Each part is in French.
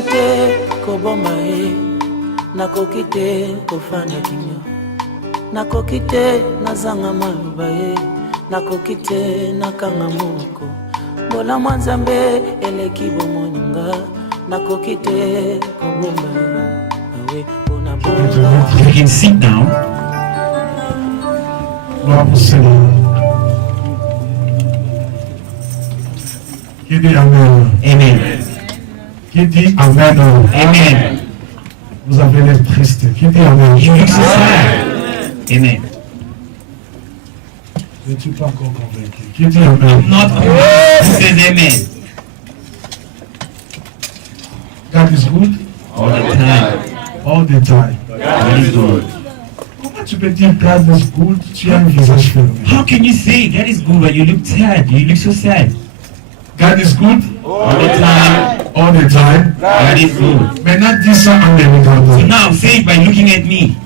nakoki te koboma ye, nakoki te kofanda kinyo, nakoki te nazanga maloba ye, nakoki te nakanga moko. Mbola mwa Nzambe eleki bomoninga, nakoki te koboma ye. Awe pona bonga. You can sit down. Gloire au Seigneur. Qui dit Amen? Amen. Qui dit Amen? Amen. Vous avez l'air triste. Qui dit Amen? You look so sad. Amen. Je ne suis pas encore convaincu. Qui dit Amen? Not who says amen. God is good All the time. all the time. God is good. Comment tu peux dire God is good? Tu as un visage fermé. How can you say God is good when you look sad? You look so sad. God is good All the time. all the time. God is good. Maintenant, dis ça en me So regardant. now say it by looking at me.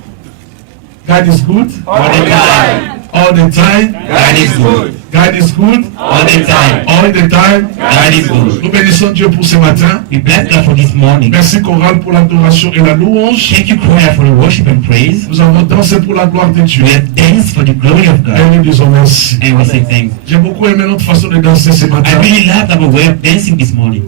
God is good All the time. all the time. God is good. God is good All the time. all the time. God is good. Nous bénissons Dieu pour ce matin. We bless God for this morning. Merci Chorale pour l'adoration et la louange. Thank you, choir, for the worship and praise. Nous avons dansé pour la gloire de Dieu. We have danced for the glory of Et God. nous disons merci. And we say thanks. J'ai beaucoup aimé notre façon de danser ce I matin. really loved our way of dancing this morning.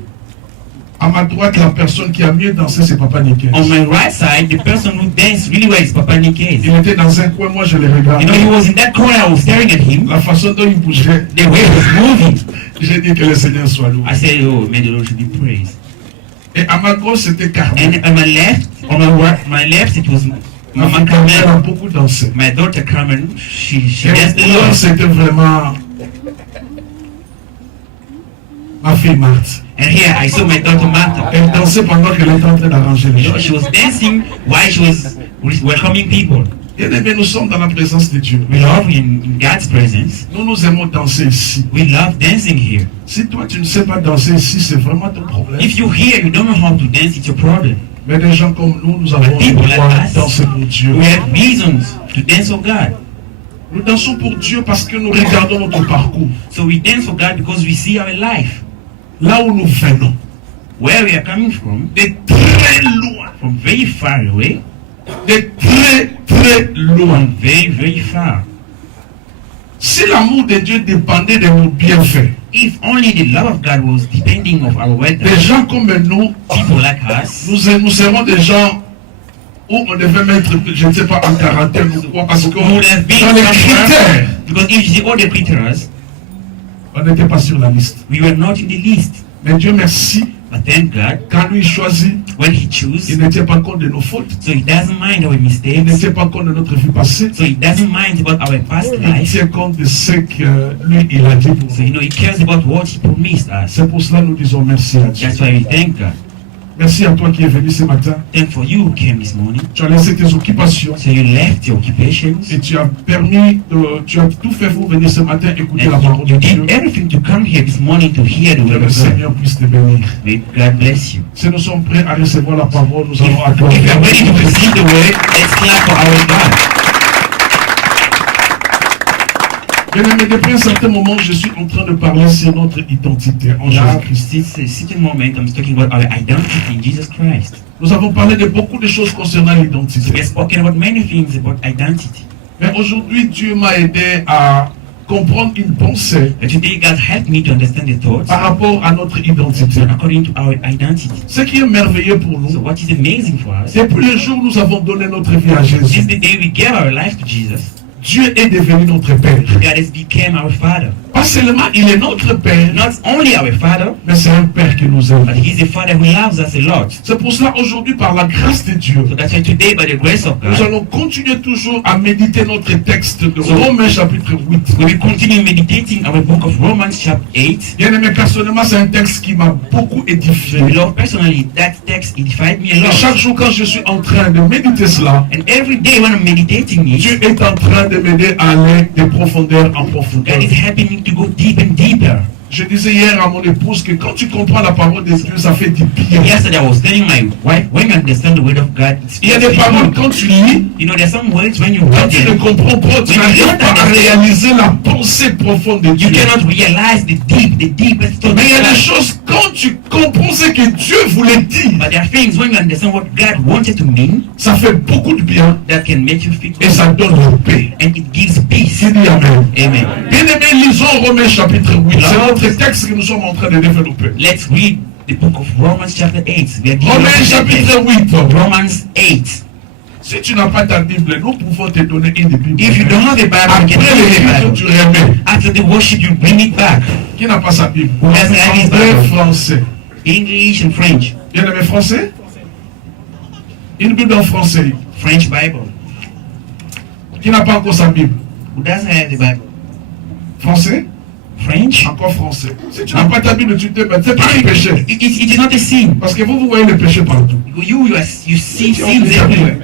À ma droite, la personne qui a mieux dansé, c'est Papa Niké. On my right side, the person who danced really well is Papa Nikes. Il était dans un coin, moi je le You regardais. know, he was in that corner, I was staring at him. La façon dont il bougeait, The way he was moving. j'ai dit que le Seigneur soit loué. I said, oh, may the Lord should be praised. Et à ma gauche, c'était Carmen. And on my left, it was Ma Mama fille Carmen a Carmen. beaucoup dansé. My daughter Carmen, she Et danced a pour elle, lot. c'était vraiment ma fille Marthe. And here I saw my daughter Martha. Elle dansait pendant qu'elle était en train d'arranger les You know, choses. she was dancing while she was welcoming people. Bien aimé, nous sommes dans la présence de Dieu. We love in God's presence. Nous aimons danser ici. We love dancing here. Si toi tu ne sais pas danser ici, c'est vraiment ton problème. If you're here, you don't know how to dance, it's your problem. Mais des gens comme nous, nous avons le People like droit us, de danser pour Dieu. we have reasons to dance for God. Nous dansons pour Dieu parce que nous regardons notre parcours. So we dance for God because we see our life, Là où nous venons, where we are coming from, de très loin, from very far away, de très très loin. from very, very far. Si l'amour de Dieu dépendait de nos bienfaits, If only the love of God was depending of our weather, des gens comme nous, people like us, nous serons des gens où on devait mettre, je ne sais pas, en quarantaine ou quoi, parce que would have been dans les somewhere, critères, because if you see all the critters, on n'était pas sur la liste. we were not in the list. Mais Dieu merci, But thank God, quand lui choisit, when He il chooses, ne tient pas compte de nos fautes, so He doesn't mind our il ne mistakes, tient pas compte de notre vie passée, so He doesn't mind about our past il life, tient compte de ce que lui, il a dit pour so nous. you know He cares about what He promised us. C'est pour cela que nous disons merci à Dieu. That's why we thank God. Merci à toi qui es venu ce matin. Thank for you who came this morning. Tu as laissé tes occupations So you left your occupations, et tu as permis, tu as tout fait pour venir ce matin écouter la and parole de you Dieu. did everything to come here this morning to hear the Que word le of God. Seigneur puisse te bénir. May God bless you. Si nous sommes prêts à recevoir la parole, nous If, allons if acclamer. you are ready to receive the word, let's clap for our God. Bien aimé, depuis un certain moment, je suis en train de parler sur notre identité en Now, Jésus-Christ. sitting moment, I'm talking about our identity in Jesus Christ. Nous avons parlé de beaucoup de choses concernant So we have l'identité. spoken about many things about identity. Mais aujourd'hui, Dieu m'a aidé à comprendre une pensée But today, God helped me to understand the thoughts par rapport à notre identité. according to our identity. Ce qui est merveilleux pour So nous, what is amazing for us depuis le jour où nous avons donné notre vie à is Jésus, the day we gave our life to Jesus, Dieu est devenu notre Père. God has become our Father. Pas seulement il est notre Père, Not only our Father, mais c'est un Père qui nous aime. but He's a Father who loves us a lot. C'est pour cela aujourd'hui, par la grâce de Dieu, So that's why today, by the grace of nous God, allons continuer toujours à méditer notre texte de Romains chapitre 8. we will continue meditating our book of Romans chapter 8. Bien aimé, personnellement, c'est un texte qui m'a beaucoup édifié. Beloved, personally, that text edified me a Et lot. chaque jour, quand je suis en train de méditer cela, And every day when I'm meditating Dieu it, est en train de m'aider à aller de profondeur en profondeur. God is helping me to go deep and deeper. Je disais hier à mon épouse que quand tu comprends la parole de Dieu, ça fait du bien. Yesterday I was telling my wife, when you understand the word of God, it's Il y a des paroles quand tu lis, you know, there's some words when you quand read tu ne them, comprends pas, tu n'arrives pas à réaliser la pensée profonde de Dieu. you cannot realize the deepest thought. Mais il y a des choses, quand tu comprends ce que Dieu voulait dire, But there are things when you understand what God wanted to mean ça fait beaucoup de bien that can make you feel et ça donne la paix. and it gives peace. Qui dit Amen. Amen. Bien-aimés, lisons Romains chapitre 8. C'est notre texte que nous sommes en train de développer. Let's read the book of Romans chapter 8. We are dealing Romains with that chapitre text. 8. Romans 8. Si tu n'as pas ta Bible, nous pouvons te donner une Bible. If you don't have a Bible, you can Après read les the livres, tu Bible. remets. After the worship, you bring it back. Qui n'a pas sa Bible? Yes, I have his Anglais, Bible. français. English and French. Bien-aimé français? Une Bible en français. French Bible. Qui n'a pas encore sa Bible? Who doesn't have the Bible? Français? French? Encore français. Si tu n'as pas ta Bible, tu te mets. C'est pas un péché. It is not a sin. Parce que vous voyez le péché partout. You see Qui ont sins pris sa Bible? everywhere.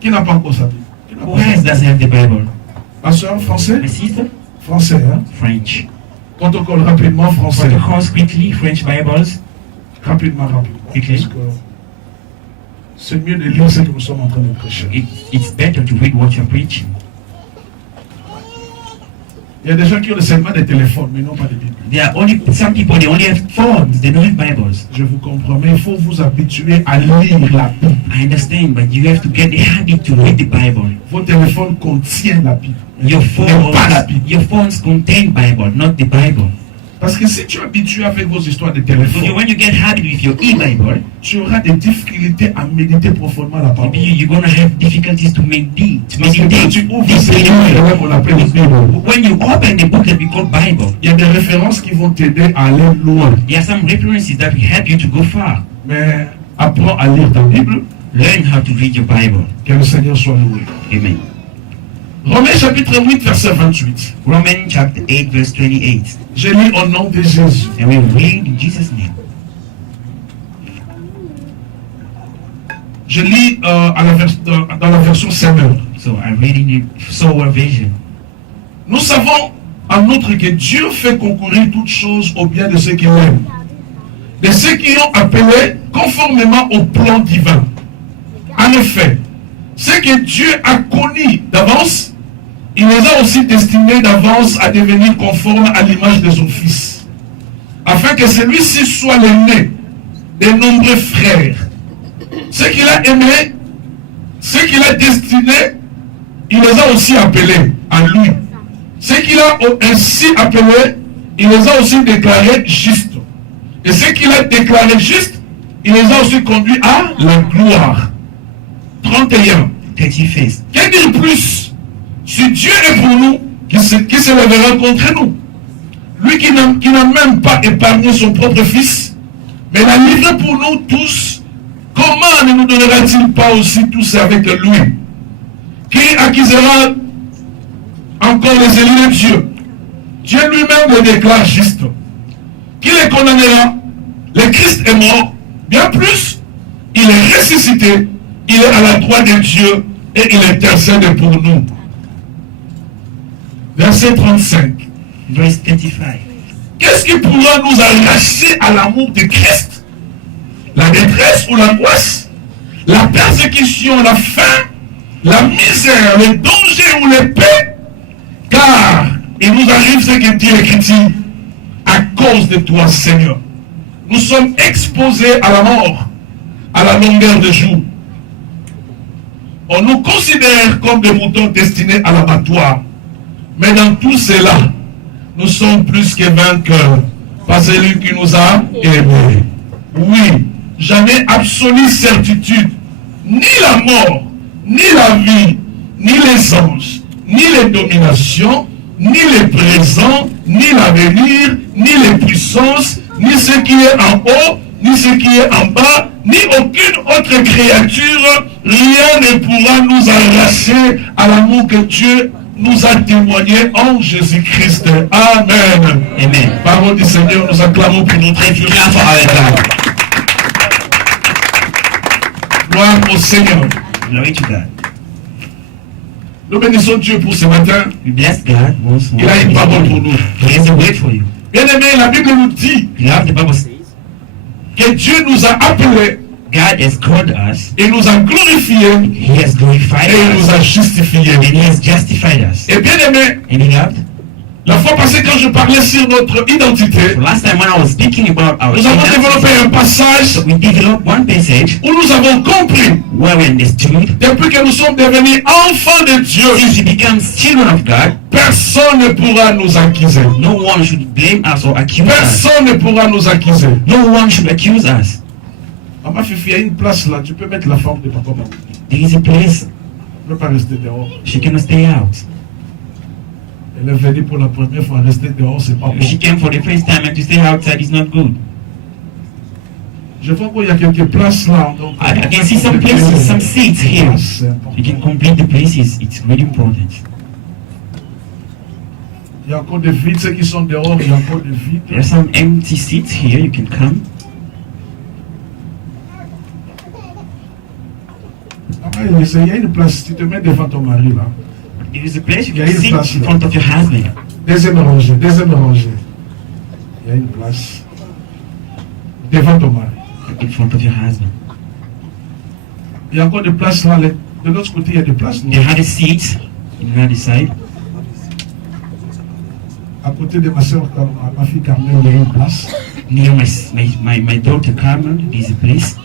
Qui n'a pas encore sa Bible? Qui n'a Who pas sa else Bible? doesn't have the Bible? Ma soeur, français? My sister? Français, hein? French. Protocole rapidement, français. Protocols quickly, French Bibles. Rapidement. Ok. Parce que c'est mieux de lire ce que nous sommes en train de prêcher. It's better to read what you're preaching. Il y a des gens qui ont seulement des téléphones, mais non pas de Bible. There are only some people, they only have phones, they don't have Bibles. Je vous comprends, mais il faut vous habituer à lire la Bible. I understand, but you have to get the habit to read the Bible. Vos téléphones contiennent la Bible. Your Mais pas la Bible. phones contain Bible, not the Bible. Parce que si tu es habitué avec vos histoires de So téléphone, when you get habit with your e-Bible, tu auras des difficultés à méditer profondément la parole. maybe you're gonna have difficulties to meditate. Parce que quand tu ouvres ces livres qu'on appelle les Bibles, When you open the book that we call Bible, il y a des références qui vont t'aider à aller loin. there are some references that will help you to go far. Mais apprends à lire ta Bible, Learn how to read your Bible. que le Seigneur soit loué. Amen. Romains chapitre 8, verset 28. Romans chapter 8, verse 28. Je lis au nom de Jésus. And we read in Jesus' name. Je lis dans la version Seigneur. So I read in the Sower Vision. Nous savons en outre que Dieu fait concourir toutes choses au bien de ceux qui l'aiment, de ceux qui ont appelé conformément au plan divin. En effet, ceux que Dieu a connus d'avance, il les a aussi destinés d'avance à devenir conformes à l'image de son Fils, afin que celui-ci soit l'aîné des nombreux frères. Ceux qu'il a aimés, ceux qu'il a destinés, il les a aussi appelés à lui. Ceux qu'il a ainsi appelés, il les a aussi déclarés justes. Et ceux qu'il a déclarés justes, il les a aussi conduits à la gloire. 31. 31st. Que dire plus? Si Dieu est pour nous, qui se lèvera contre nous? Lui qui n'a même pas épargné son propre Fils, mais l'a livré pour nous tous, comment ne nous donnera-t-il pas aussi tous avec lui? Qui accusera encore les élus de Dieu? Dieu lui-même les déclare justes. Qui les condamnera? Le Christ est mort, bien plus, il est ressuscité, il est à la droite de Dieu et il intercède pour nous. Verset 35. Verse 35. Qu'est-ce qui pourra nous arracher à l'amour de Christ? La détresse ou l'angoisse? La persécution, la faim, la misère, le danger ou l'épée? Car il nous arrive ce que dit l'Écriture. À cause de toi, Seigneur, nous sommes exposés à la mort, à la longueur des jours. On nous considère comme des moutons destinés à l'abattoir. Mais dans tout cela, nous sommes plus que vainqueurs par celui qui nous a aimés. Oui, j'en ai absolue certitude. Ni la mort, ni la vie, ni les anges, ni les dominations, ni les présents, ni l'avenir, ni les puissances, ni ce qui est en haut, ni ce qui est en bas, ni aucune autre créature, rien ne pourra nous arracher à l'amour que Dieu nous a témoigné en Jésus-Christ. Amen. Amen. Parole du Seigneur, nous acclamons pour notre Dieu. Gloire Gloire au Seigneur. to God. Nous bénissons Dieu pour ce matin. We bless God once more. Il a une parole pour nous. He has a word for you. Bien-aimé, la Bible nous dit Beloved, the Bible says que Dieu nous a appelés, God has called us, il nous a glorifiés He has glorified et il nous us, a justifiés. and He has justified us. Et bien-aimé, And beloved, la fois passée quand je parlais sur notre identité, last time when I was speaking about our nous avons développé identity, un passage we developed one passage où nous avons compris, where we understood depuis que nous sommes devenus enfants de Dieu, since we become children of God, personne ne pourra nous accuser. no one should blame us or accuse us. Personne ne pourra nous accuser. No one should accuse us. Maman Fifi, il y a une place là, tu peux mettre la femme de papa maman. There is a place Ne peux pas rester dehors. she cannot stay out. Elle est venue pour la première fois, rester dehors, c'est pas bon. She came for the first time, and to stay outside is not good. Je vois qu'il y a quelques places là. Donc, I can see some places, some seats here. C'est important. You can complete the places. It's really important. Il y a encore des vides, ceux qui sont dehors, il y a encore des vides. There are some empty seats here. You can come. Ah, il y a une place, tu te mets devant ton mari là. There is a place you Yeah, can it's sit possible. in front of your husband. Deuxième rangée, deuxième rangée. Il y a une place devant ton mari. In front of your husband. Il y a encore des places là. De l'autre côté, il y a des places. There are the seats on the other side. À côté de ma soeur, ma fille Carmel, il y a une place. Near my daughter Carmen, there is a place.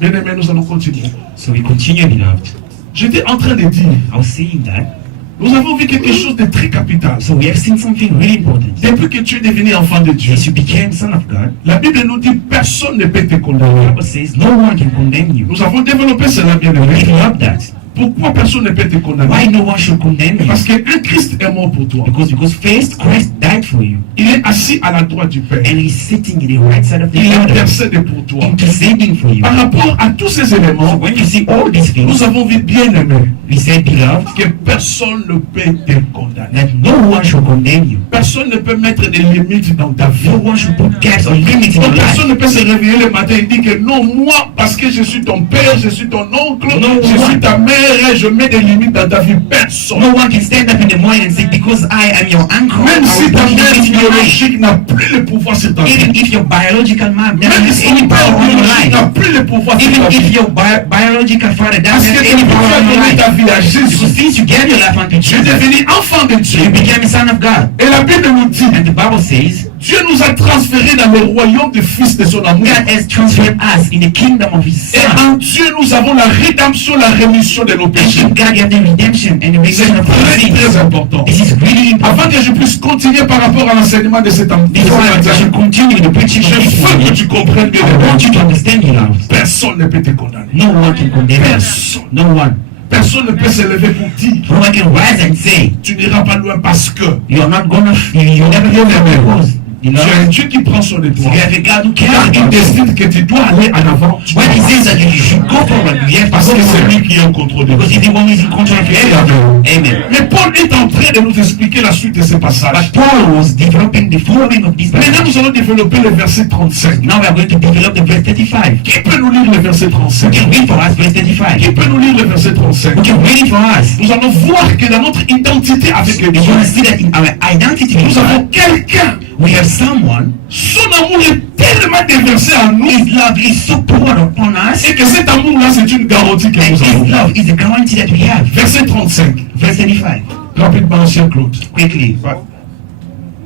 Bien aimé, nous allons continuer. So we continue, beloved. J'étais en train de dire, I was saying that. nous avons vu quelque chose de très capital. So we have seen something really important. Depuis que tu es devenu enfant de Dieu, As you became son of God, la Bible nous dit personne ne peut te the condamner. Bible says no one can condemn you. Nous avons développé cela bien We aimé. love that. Pourquoi personne ne peut te Why condamner? no one should condemn you? Parce qu'un Christ est mort pour toi. Because first Christ died for you, Il est assis à la droite du Père. and He's sitting in the right side of the Il Father, intercède pour toi. interceding for you. Par rapport à tous ces So éléments, when you see all these nous things, avons vu bien aimé we say, beloved, que personne ne peut te condamner. that no one should condemn you. Personne ne peut mettre des limites dans ta vie. No one should put gaps or limits in your Donc, life. personne ne peut se réveiller le matin et dire que non, moi, parce que je suis ton père, je suis ton oncle, No je suis one. ta mère, et je mets des limites dans ta vie. Personne. No one can stand up in the morning and say, because I am your uncle, Même I si will ta put mère limits in your life. biologique n'a plus le pouvoir sur ta vie. Even if your biological mom doesn't Même have si any ton père power on your biologique n'a life. plus le pouvoir sur Even ta if vie. your biological father Parce doesn't que have tu any power as on your donné ta life. vie à Because Jésus. since you gave your life unto Tu es Jesus, devenu enfant de Dieu. you became a son of God. Et la Bible nous dit, And the Bible says, Dieu nous a transférés dans le royaume du Fils de son amour. God has transferred us in the kingdom of His Et Son. en Dieu, nous avons la rédemption, la rémission de nos And péchés. in God, you have the redemption and the C'est remission of our très, sins. très important. This is really important. Avant que je puisse continuer par rapport à l'enseignement de cet Before I should matin, continue the preaching je of this veux que morning, tu comprennes bien. I want you to understand, beloved. Personne ne peut te condamner. No one can condemn us. No one. Personne ne peut se lever pour dire, No one can rise and say, tu n'iras pas loin parce que you're not gonna, you'll never go there because, you tu know, as un Dieu qui prend son you étoile. have a God who Quand cares il about you. décide que tu dois aller en avant, tu When dois He avancer. says that you should go forward, you have to Parce go que c'est forward. lui qui est en contrôle de Because nous. He's the one who is in control of everything. Amen. Mais Paul est en train de nous expliquer la suite de ce passage. But Paul was developing the following of this Maintenant, passage. nous allons développer le verset 35. Now we are going to develop the verse 35. Qui peut nous lire le verset Who 35? can read for us verse 35? Qui peut nous lire le verset 35? Who can read it for us? Nous allons voir que dans notre identité avec les We're dieux, going to see that in our identity with nous avons God, quelqu'un. we have someone, Son amour est tellement déversé en nous His love is so poured upon us, et que cet amour-là, c'est une garantie que and nous His avons. love is a guarantee that we have. Verset 35. Verse 35. Rapidement, ancien Claude. Quickly.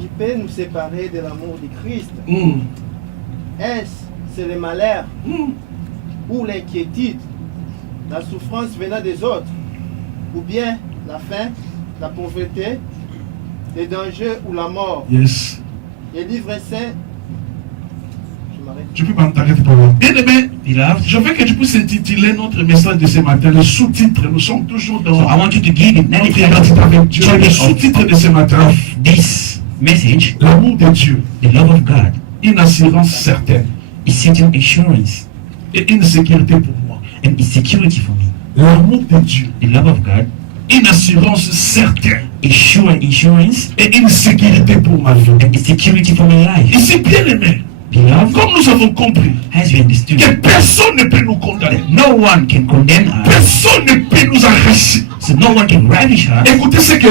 Qui peut nous séparer de l'amour de Christ? Hmm. C'est le malheur Hmm. ou l'inquiétude, la souffrance venant des autres, ou bien la faim, la pauvreté, les dangers ou la mort? Yes. Les livres saints. Je m'arrête. Tu peux pas t'arrêter pour moi. Bien aimé, Beloved, je veux que tu puisses intituler notre message de ce matin, le sous-titre. Nous sommes toujours so dans I want you to give it notre identité avec Dieu. Le sous-titre de ce matin, of this message, l'amour de Dieu, the love of God, une assurance certaine is certain assurance et une sécurité pour moi. and is security for me. L'amour de Dieu, The love of God, une assurance certaine is sure insurance et une sécurité pour ma vie. and is security for my life. Ici, bien aimé, Beloved, comme nous avons compris as we understood, que personne ne peut nous condamner, no one can condemn us. personne ne peut nous arracher So no one can ravish her. Écoutez ce que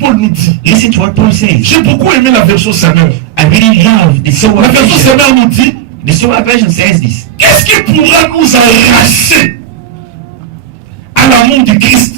Paul nous dit. Listen to what Paul says. J'ai beaucoup aimé la version Semeur. I really love the Sower La version version. Semeur nous dit, The Sower version says this. qu'est-ce qui pourra nous arracher à l'amour de Christ?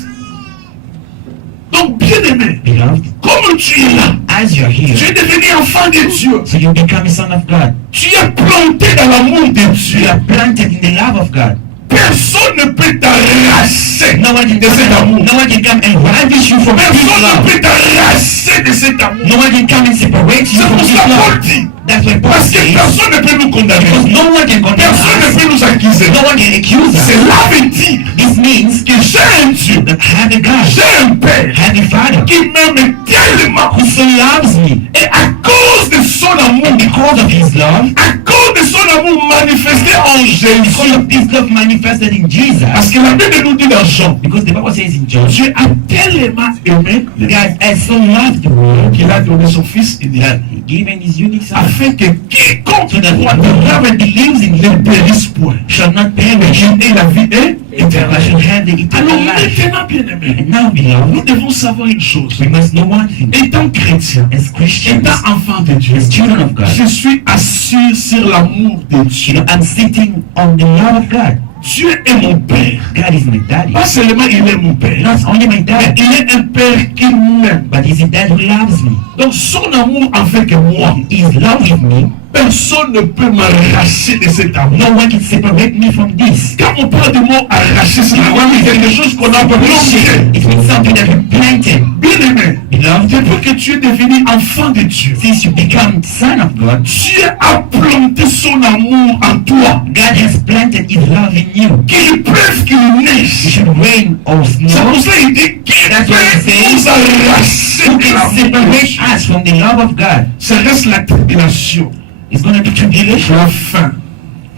Donc, bien-aimé, Beloved, comme tu es là, as you are tu es here, devenu enfant de Dieu. so you become a son of God. Tu es planté dans l'amour de You Dieu. are planted in the love of God. Personne ne peut t'arracher No one can de cet come amour. and, no one can come and ravish you from this Personne ne love. peut t'arracher de cet amour. No one can come and separate you C'est from pour this ça que Paul love. dit, That's why Paul parce que says, personne ne peut nous condamner. because no one can condemn Personne ne us. peut nous accuser. No one can accuse us. Cela veut dire This means que j'ai un Dieu, that I have a God, j'ai un Père I have a Father qui m'aime tellement. who so loves me. Et à cause de son amour, And because of his love, à cause de son amour manifesté en because Jésus, of this love manifested in Jesus, parce que la Bible nous dit dans Jean, because the Bible says in John, Dieu a tellement aimé le God monde has so loved the world qu'il a donné son Fils unique, that he gave in his unique son, afin que quiconque so that croit en whoever lui believes in ne him périsse point, shall not perish, et la vie est but shall éternelle. have the Alors eternal life. maintenant, bien-aimé, And now, nous beloved, devons savoir une chose. we must know one thing. Étant chrétien, As Christians, étant enfant de Dieu, as children of God, je suis assis sur l'amour de you Dieu. know, I'm sitting on the love of God. Dieu est mon Père. God is my daddy. Pas seulement il est mon Père, Not only my mais dad, il est un Père qui m'aime. but he's a dad who loves me. Donc son amour avec moi, His love with me, personne ne peut m'arracher de cet amour. no one can separate me from this. Quand on parle de mot arracher, c'est vraiment quelque chose qu'on a planté. It means something that we planted. Bien aimé, Beloved, depuis que tu es devenu enfant de Dieu, since you become son of God, Dieu a planté son amour en toi. God has planted his love in you. Qu'il pleuve, qu'il You neige. should rain or C'est snow. pour ça qu'il dit qu'il That's what he peut says. nous arracher Who de can l'amour. separate us from the love of God? Ce reste la tribulation, It's going to be tribulation, la faim,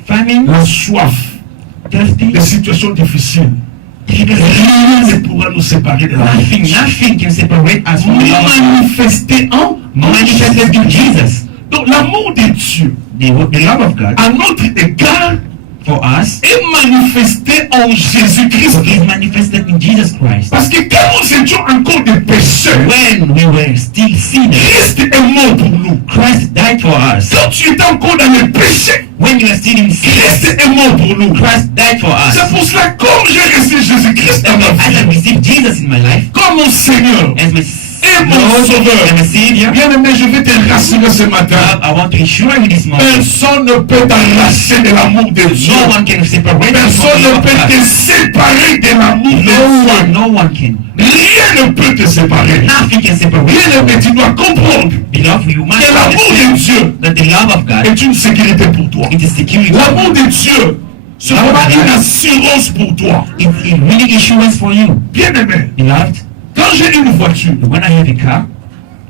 famine, la soif, thirsty, les situations difficiles. difficulty. Rien ne pourra nous séparer de l'amour. Nothing can separate us from the love of God. Manifesté en Manifested in Jesus. Donc l'amour de Dieu The love of God à notre égard for us est manifesté en Jésus-Christ. is manifested in Jesus Christ. Parce que quand nous étions encore des pécheurs, When we were still sinners, Christ est mort pour nous. Christ died for us. Quand tu étais encore dans le péché, When you are still in sin, Christ est mort pour nous. Christ died for us. C'est pour cela, comme j'ai reçu Jésus-Christ dans ma As I vie, received Jesus in my life comme mon Seigneur as my et mon Lord Sauveur, and my Savior, bien aimé, je vais te rassurer ce matin. I want to assure you this morning, Personne ne peut t'arracher de l'amour de Dieu. no one can separate us from Personne the ne love of peut God. te séparer de l'amour de Dieu. No one can. Rien ne peut te séparer. Nothing can separate Bien aimé, us. tu dois comprendre Beloved, you must que l'amour de understand Dieu that the love of God est une sécurité pour toi. is a security. L'amour de Dieu sera une assurance pour toi. It's a really assurance for you. Bien aimé, Beloved, quand j'ai une voiture, when I have a car,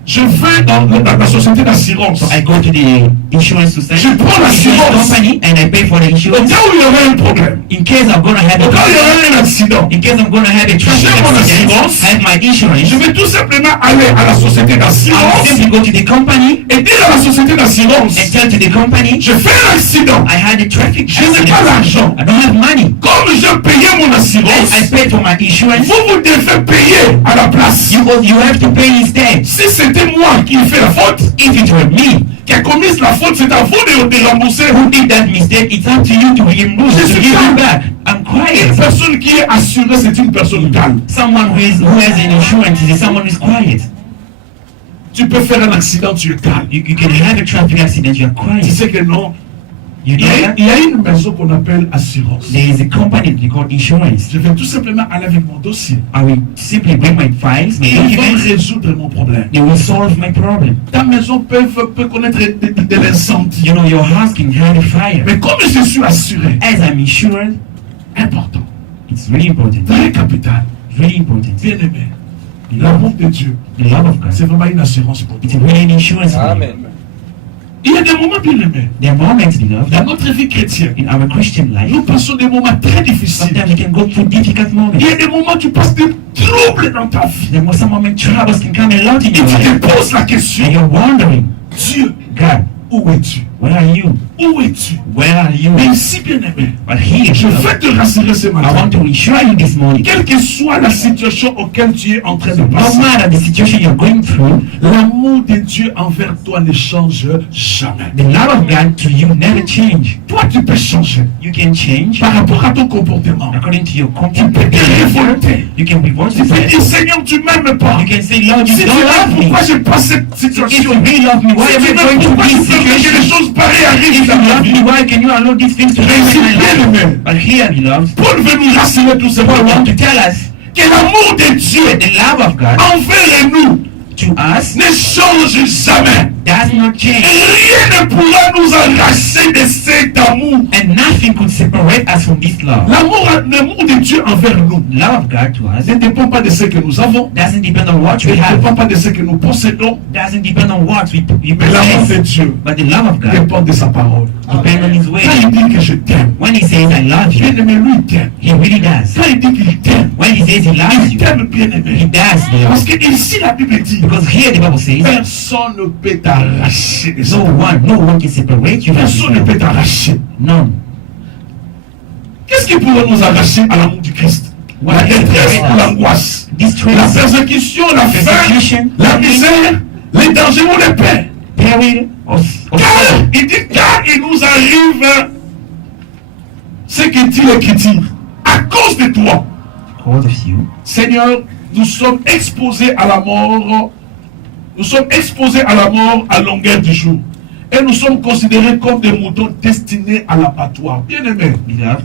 je vais dans la société d'assurance. so I go to the insurance society, Je prends l'assurance. insurance company, and I pay for the Au insurance. cas où il y aurait un problème, In case I'm gonna have au a cas où il y aurait un accident, in case I'm gonna have a traffic J'ai mon accident, assurance. I have my insurance. je vais tout simplement aller à la société I'll d'assurance simply go to the company et dire à la société d'assurance, and tell to the company, je fais un accident, I had a traffic je n'ai accident. pas l'argent. I don't have money. Comme je payais mon assurance, I paid for my insurance. vous devez payer à la place. You have to pay instead. Si c'était moi qui ai fait la faute, If it were me qui a commis la faute, c'est à vous de rembourser. who did that mistake, it's up to you to reimburse, Je to suis give calme. it back. I'm Une quiet. personne qui est assurée, c'est une personne calme. Someone who has an insurance is someone who is quiet. Tu peux faire un accident, tu es calme. You can have a traffic accident, you're Tu quiet. sais que non. You Il y, know a, that? il y a une maison qu'on appelle assurance. There is a company called insurance. Je vais tout simplement aller avec mon dossier. I will simply bring my files, my Et ils vont documents. résoudre mon problème. They will solve my problem. Ta maison peut connaître de l'incendie. You know, your house can have a fire. Mais comme je suis assuré, As I'm insured, important, it's really important. très capital, Really important. bien aimé, l'amour de Dieu, The love of God. c'est vraiment une assurance pour It's toi. really an insurance for you. Amen. Il y a des moments, bien aimés, There are moments, beloved, dans notre vie chrétienne, in our Christian life, nous passons des moments très difficiles. sometimes we can go through difficult moments. Il y a des moments où tu passes des troubles dans ta vie. There was some moment troubles can come a lot in Et your tu life. te poses la question, And you're wondering, Dieu, God, où es-tu? Where are you? Où es-tu? Where are you? Mais ici, bien-aimé, But here, je beloved, veux te rassurer ce I matin. want to assure you this morning, Quelle que soit la situation auquel tu es en train de no passer, matter the situation you're going through, l'amour de Dieu envers toi ne change jamais. the love of God to you never change. Toi, tu peux changer You can change par rapport à ton comportement. according to your Tu peux te comportement. révolter. You can revolt Tu peux yourself. dire, Seigneur, tu m'aimes pas. You can say, Lord, you Si tu don't m'aimes, love me. pourquoi je passe cette If you situation? really love me, why Si am tu I m'aimes, going to pourquoi this tu permets que des situation? choses pareilles arrivent If dans you ma love vie? me, why can you allow these things to Mais happen c'est in my bien life? aimé. But here, beloved, Paul veut nous rassurer tout Paul simplement wants to tell us que l'amour de Dieu the love of God envers nous to us ne change jamais. does not Et change. rien ne pourra nous arracher de cet amour. And nothing could separate us from this love. L'amour de Dieu envers nous Love of God to us ne dépend pas de ce que nous avons, doesn't depend on what ne we have, dépend pas de ce que nous possédons, doesn't depend on what we mais l'amour de possess, Dieu but the love of God dépend de sa parole. depends on His way. Quand il dit que je t'aime, When He says, I love you, bien-aimé, lui il t'aime. He really does. Quand il dit qu'il t'aime, When He says He loves il you, t'aime, He bien-aimé. does, Parce beloved. que ici la Bible dit, Because here the Bible says, personne ne peut t'arracher de ça. no one can separate you from this Personne ne peut love. t'arracher. None. Qu'est-ce qui pourrait nous arracher à l'amour du Christ? La détresse ou l'angoisse, la Distress, persécution, la faim, persecution, la misère, les dangers ou les paix. peril, or Car il dit, car il nous arrive ce que dit l'Écriture à cause de toi. because of you. Seigneur, nous sommes exposés à la mort. Nous sommes exposés à la mort à longueur du jour. Et nous sommes considérés comme des moutons destinés à l'abattoir. Bien-aimés, Beloved,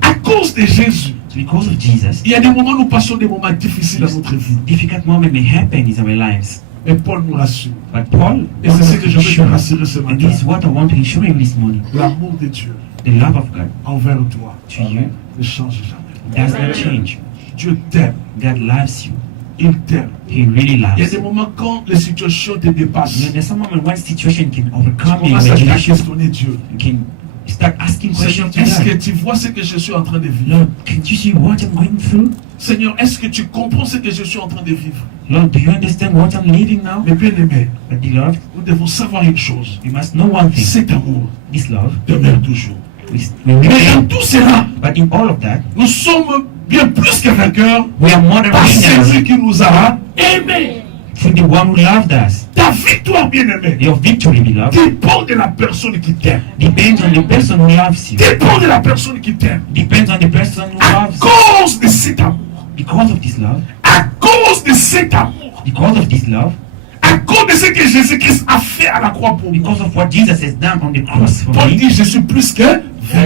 à cause de Jésus, because of Jesus, il y a des moments où nous passons des moments difficiles dans notre vie. difficult moments may happen in our lives. Mais Paul nous rassure. But Paul Et c'est ce que je veux te assure, rassurer ce and matin. this is what I want to assure you this morning. L'amour de Dieu The love of God envers toi to you ne change jamais. does not change. Dieu t'aime. God loves you. Il t'aime. He really Il y a loves des you. moments quand les situations te dépassent. There's some moment when situation can Tu overcome you, commences à imagination. questionner Dieu. You can start asking Seigneur, questions to est-ce que God. tu vois ce que je suis en train de vivre? Lord, can't you see what I'm going through? Seigneur, est-ce que tu comprends ce que je suis en train de vivre? Lord, do you understand what I'm living now? Mais bien aimé, But beloved, nous devons savoir une chose. you must know one thing. Cet amour This love, demeure toujours. we Mais dans remain. tout cela, But in all of that, nous sommes bien plus que vainqueurs we are more than par celui winners qui nous a aimés. through the one who loved us. Ta victoire, bien aimé, Your victory, beloved, dépend de la personne qui t'aime. depends on the person who loves you. Dépend de la personne qui t'aime. Depends on the person who À loves you. cause de cet amour, Because of this love, à cause de cet amour, because of this love, à cause de ce que Jésus-Christ a fait à la croix pour moi. because of what Jesus has done on the cross for Paul me, dit, je suis plus que Paul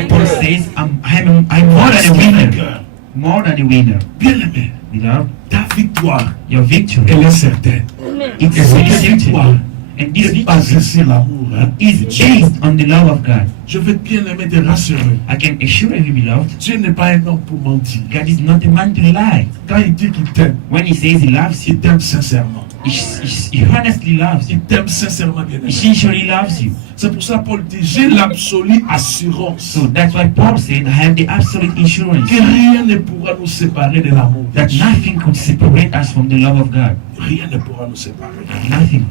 vainqueur. says, I'm more than a winner. More than a winner. Bien aimé, Beloved, ta victoire, your victory elle est certaine. it's Et cette really victoire certain. And this est victory basée sur l'amour. Hein. is based on the love of God. Je veux bien aimer te rassurer. I can assure you, beloved, Dieu n'est pas un homme pour mentir. God is not a man to lie. Quand il dit qu'il t'aime, When he says he loves il you, t'aime sincèrement. he honestly loves you. Il t'aime sincèrement, bien He aimé. sincerely loves you. C'est pour ça que Paul dit, j'ai l'absolue assurance So that's why Paul said, I have the absolute insurance que rien ne pourra nous séparer de l'amour de that Dieu. nothing could separate us from the love of God. Rien ne pourra nous séparer. Nothing.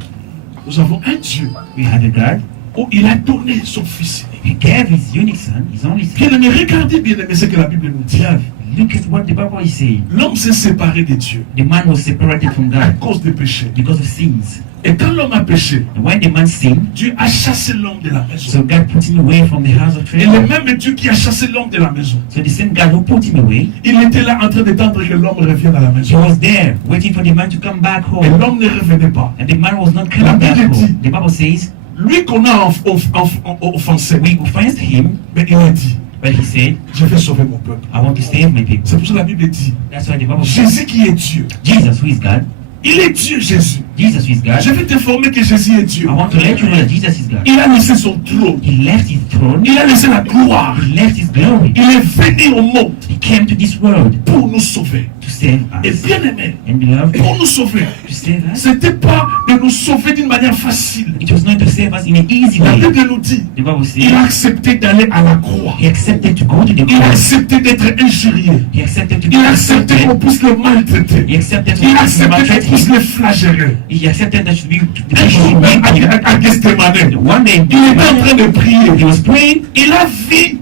Nous avons un Dieu We have a God où il a donné son Fils who unique. gave his unique son, his only son. Bien aimé, regardez bien aimé ce que la Bible nous dit. Love. Look at what the Bible is saying. L'homme s'est séparé de Dieu The man was separated from à God cause des péchés. because of sins. Et quand l'homme a péché, And when the man sinned, Dieu a chassé l'homme de la so maison. God put him away from the house of Et le treasure. même Dieu qui a chassé l'homme de la maison, So the same God who put him away, il était là en train d'attendre que l'homme revienne à la he maison. was there waiting for the man to come back Et home. l'homme ne revenait pas. And the man was not La coming back Bible dit- home. The Bible says, Lui qu'on a offensé, we offended him, mais il a dit, but he said, je vais sauver mon peuple. I want to save my people. C'est pour ça que la Bible dit, That's why the Bible says, Jésus qui est Dieu, Jesus who is God, il est Dieu Jésus. Jesus who is God. Je vais t'informer que Jésus est Dieu. I want to let you know that Jesus is God. Il a laissé son trône, He left his throne, il a laissé la gloire, he left his glory. il est venu au monde He came to this world pour nous sauver. to save Et us. bien aimé, And beloved, pour nous sauver, to save us, c'était pas de nous sauver d'une manière facile. it was not to save us in an easy La way. Bible nous dit, The Bible il a says accepté d'aller à la croix. he accepted to go to the Il a cross. accepté d'être injurié. He accepted to Il be a accepté qu'on insulted. puisse le maltraiter. He accepted to Il a be accepté qu'on maltreated. puisse le flageller. He accepted that should be the Un people jour who même beat him. à Gethsemane, One day, il était en train de he prier. was praying Il a vu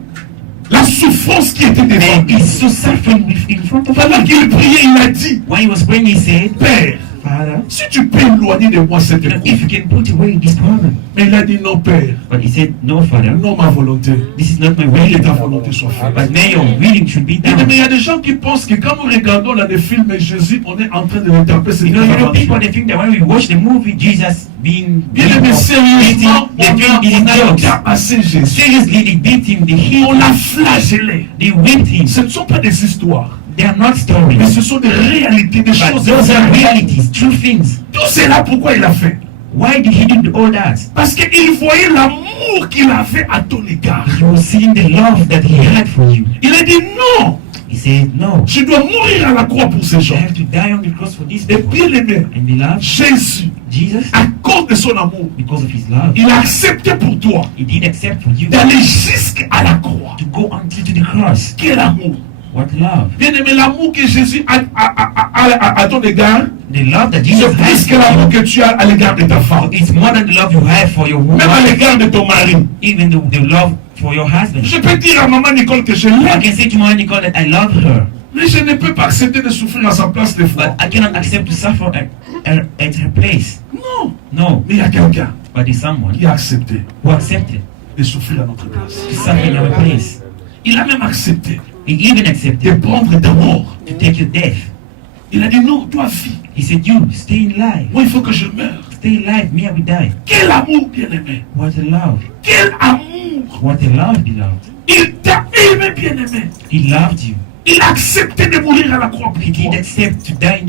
la souffrance qui était devant and lui. he saw suffering in front of Pendant him. qu'il priait, il a dit, When he was praying, he said, Père, Father, si tu peux éloigner de moi cette coupe. if you can put away this problem. Mais il a dit, non, Père, But he said, no, Father, non ma volonté, this is not my mais will, ta volonté soit faite. but may your willing should be Mais done. il y a des gens qui pensent que quand nous regardons là des films et Jésus, on est en train de regarder ce You know, qui people, they think that when we watch the movie, Jesus being Bien beaten, aimé, sérieusement, they think it is on a jokes. tabassé Jésus. Seriously, they beat him, they hit On l'a him, flagellé. they whipped him. Ce ne sont pas des histoires, They are not mais stories, ce sont des réalités, des but choses. those are realities, true things. Tout cela, pourquoi il a fait? Why did he do all that? Parce qu'il voyait l'amour qu'il avait à ton égard. He was seeing the love that he had for you. Il a dit non, He said, no, je dois mourir à la croix pour ces I gens. have to die on the cross for these Et people. bien aimé, And beloved, Jésus, Jesus, à cause de son amour, because of his love, il a accepté pour toi he did accept for you d'aller jusqu'à la croix. to go until to the cross. Quel amour! What love? Bien aimé, l'amour que Jésus a à ton égard, The love that c'est Jesus plus has que for l'amour you. que tu as à l'égard de ta femme. It's more than the love you have for your Même à woman, l'égard de ton mari. even the love for your husband. Je peux dire à maman Nicole que je I l'aime, can say to my Nicole that I love her, mais je ne peux pas accepter de souffrir à sa place des fois. but I cannot accept to suffer at her place. Non, No, mais il y a quelqu'un but there's someone qui a accepté who accepted de souffrir à notre place. to suffer in our place. Il a même accepté He even de accepted prendre ta mort. to take your death. Il a dit non, toi vie, He said, you, stay in life. moi il faut que je meure. Stay alive, me I will die. Quel amour, bien aimé. What a love. Quel amour. What a love, beloved. Il t'a aimé, bien aimé. He loved you. Il a accepté de mourir à la croix pour He did toi. accept to die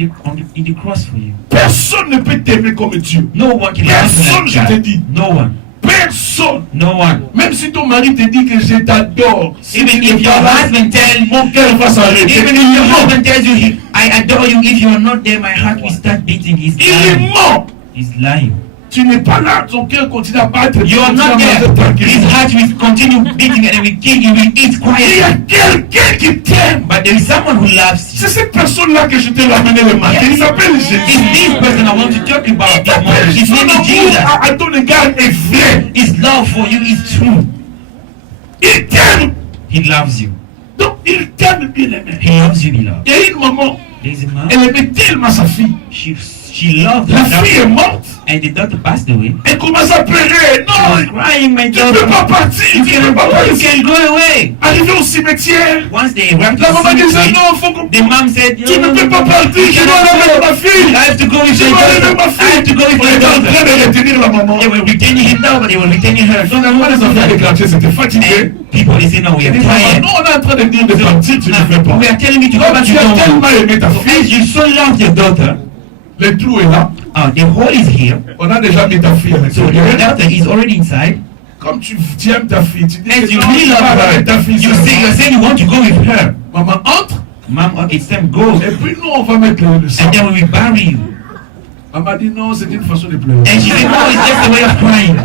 in the cross for you. Personne ne peut t'aimer comme Dieu. No one can love Personne, you je like te God. dis. No one. Personne. No one. Même si ton mari te dit que je t'adore, si Even tu if n'es your pas là, husband tells you, mon cœur va s'arrêter. even if your husband tells you, I adore you, if you are not there, my heart will start beating. He's Il est lying. mort. He's lying. Tu n'es pas là, ton cœur continue à battre. You are Tu not vas there. manger tranquille. His heart will continue beating and he will eat Il y quietly. a quelqu'un qui t'aime. But there is someone who loves you. C'est cette personne-là que je t'ai ramené le matin. Il s'appelle It's Jésus. this person I want to talk about this morning. His Son name is amour Jesus. à ton égard est vrai. His love for you is true. Il t'aime. He loves you. Donc il t'aime, bien aimé. He loves you, beloved. Il y a une maman, There's a man. elle aimait tellement sa fille. She loved La her fille est daughter, morte. and the daughter passed away. Elle commence à pleurer. She was Non, crying, my tu ne peux daughter. pas partir. Tu ne peux pas You partir. can go away. Arrivé au cimetière, Once they wrapped la maman the disait cemetery, non, faut qu'on... the mom said, Tu ne peux pas partir. you Je dois aller avec ma cannot go. fille. I have to go with Je your dois aller avec daughter. ma I have to fille. go with On your est en daughter. train de retenir la maman. They were retaining him now, but they were retaining her. Finalement, les enfants des quartiers s'étaient fatigués. And people, they say, no, we Ils are disent, maman, tired. non, on est en train de dire de partir, tu ne fais pas. We are telling you to go Comme back to tu as your home. tellement aimé ta As fille, you so love your daughter, le clou est là. the hole is here. On a déjà mis ta fille à So the l'intérieur. daughter is already inside. Comme tu aimes ta fille, tu dis As que you non, really tu love vas her, avec ta fille. you're seulement. saying you want to go with her. Maman entre, Mom, okay, it's time, go. et puis nous on va mettre le sang. And then we will bury you. Elle m'a dit non, c'est une façon de pleurer. And she said, no, it's just a way of crying.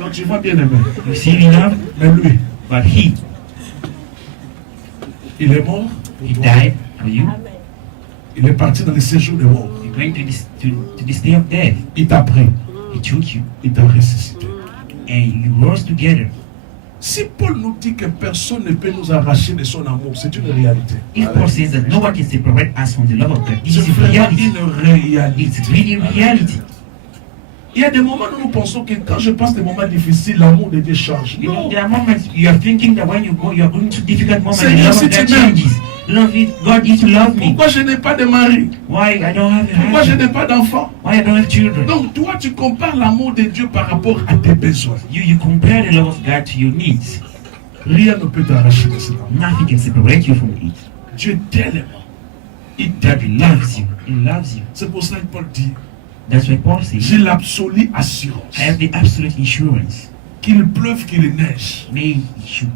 Donc tu vas bien aimer. You see, beloved? Mais lui, But he il est mort. died for you. Il est parti dans les séjours de mort. You're going to the state of death. Il t'a pris, He took you, il t'a ressuscité. and you rose together. Si Paul nous dit que personne ne peut nous arracher de son amour, c'est une réalité. If Paul says that no one can separate us from the love of God, this C'est is a vraiment reality. une réalité. It's really reality. Il y a des moments où nous pensons que quand je passe des moments difficiles, l'amour de Dieu change. You know, Non. there are moments you are thinking that when you go, you are going through difficult moments. The Seigneur, love si of God tu m'aimes. changes. Love it. God used to love me. Pourquoi je n'ai pas de mari? Why I don't have a Pourquoi je husband? n'ai pas d'enfant? Why I don't have children? Donc toi, tu compares l'amour de Dieu par rapport à tes besoins. You compare the love of God to your needs. Rien ne peut t'arracher de cet amour. Nothing can separate you from it. Dieu tellement. Il God t'aime. loves you. He loves you. C'est pour ça que Paul dit, That's why Paul says, j'ai l'absolue assurance I have the absolute insurance qu'il pleuve, qu'il neige, May it should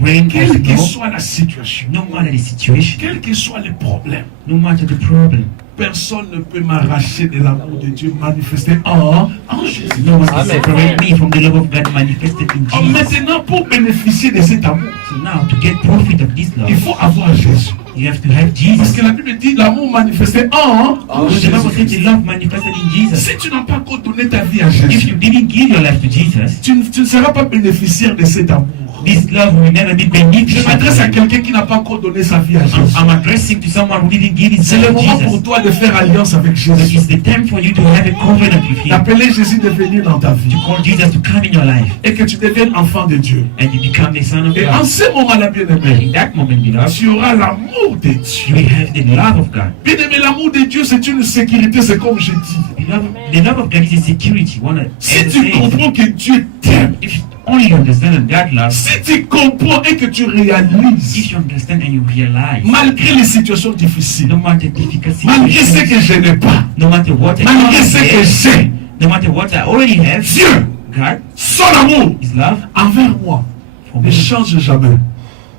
rain or quelle que snow, soit la situation, no matter the situation, quels que soient les problèmes, no matter the problem. personne ne peut m'arracher de l'amour de Dieu manifesté en Jésus. No one can separate me from the love of God manifested in Oh, Jesus. maintenant, pour bénéficier de cet amour, So now, to get profit of this il love, faut avoir Jésus. you have to have Parce Jesus. que la Bible dit l'amour manifesté en Because the Bible says the Jésus. love manifested in Jesus. Si tu n'as pas encore donné ta vie à If Jésus, you didn't give your life to Jesus, tu ne seras pas bénéficiaire de cet amour. this love will never be Je beneficial. m'adresse à quelqu'un qui n'a pas encore donné sa vie à Jésus. I'm addressing to someone who didn't give his C'est life le to moment pour Jesus. toi de faire alliance avec So Jésus. it's the time for you to have a covenant with Him. D'appeler Jésus de venir dans ta vie. To call Jesus to come in your life. Et que tu deviennes enfant de Dieu. And you become the son of Et en God. ce moment-là, And bien-aimé, in that moment, beloved, tu auras l'amour de you Dieu. will have the love of God. Bien-aimé, l'amour de Dieu, c'est une sécurité, c'est comme je dis. The love of God is a security. One of Si tu comprends que Dieu t'aime, if only you understand that love, si tu comprends et que tu if réalises, you understand and you realize, malgré les situations difficiles, no matter difficult malgré ce situations, que je n'ai pas, no matter what I malgré ce already que have, j'ai, no matter what I already have, Dieu, God, son amour His love envers moi for ne me change jamais.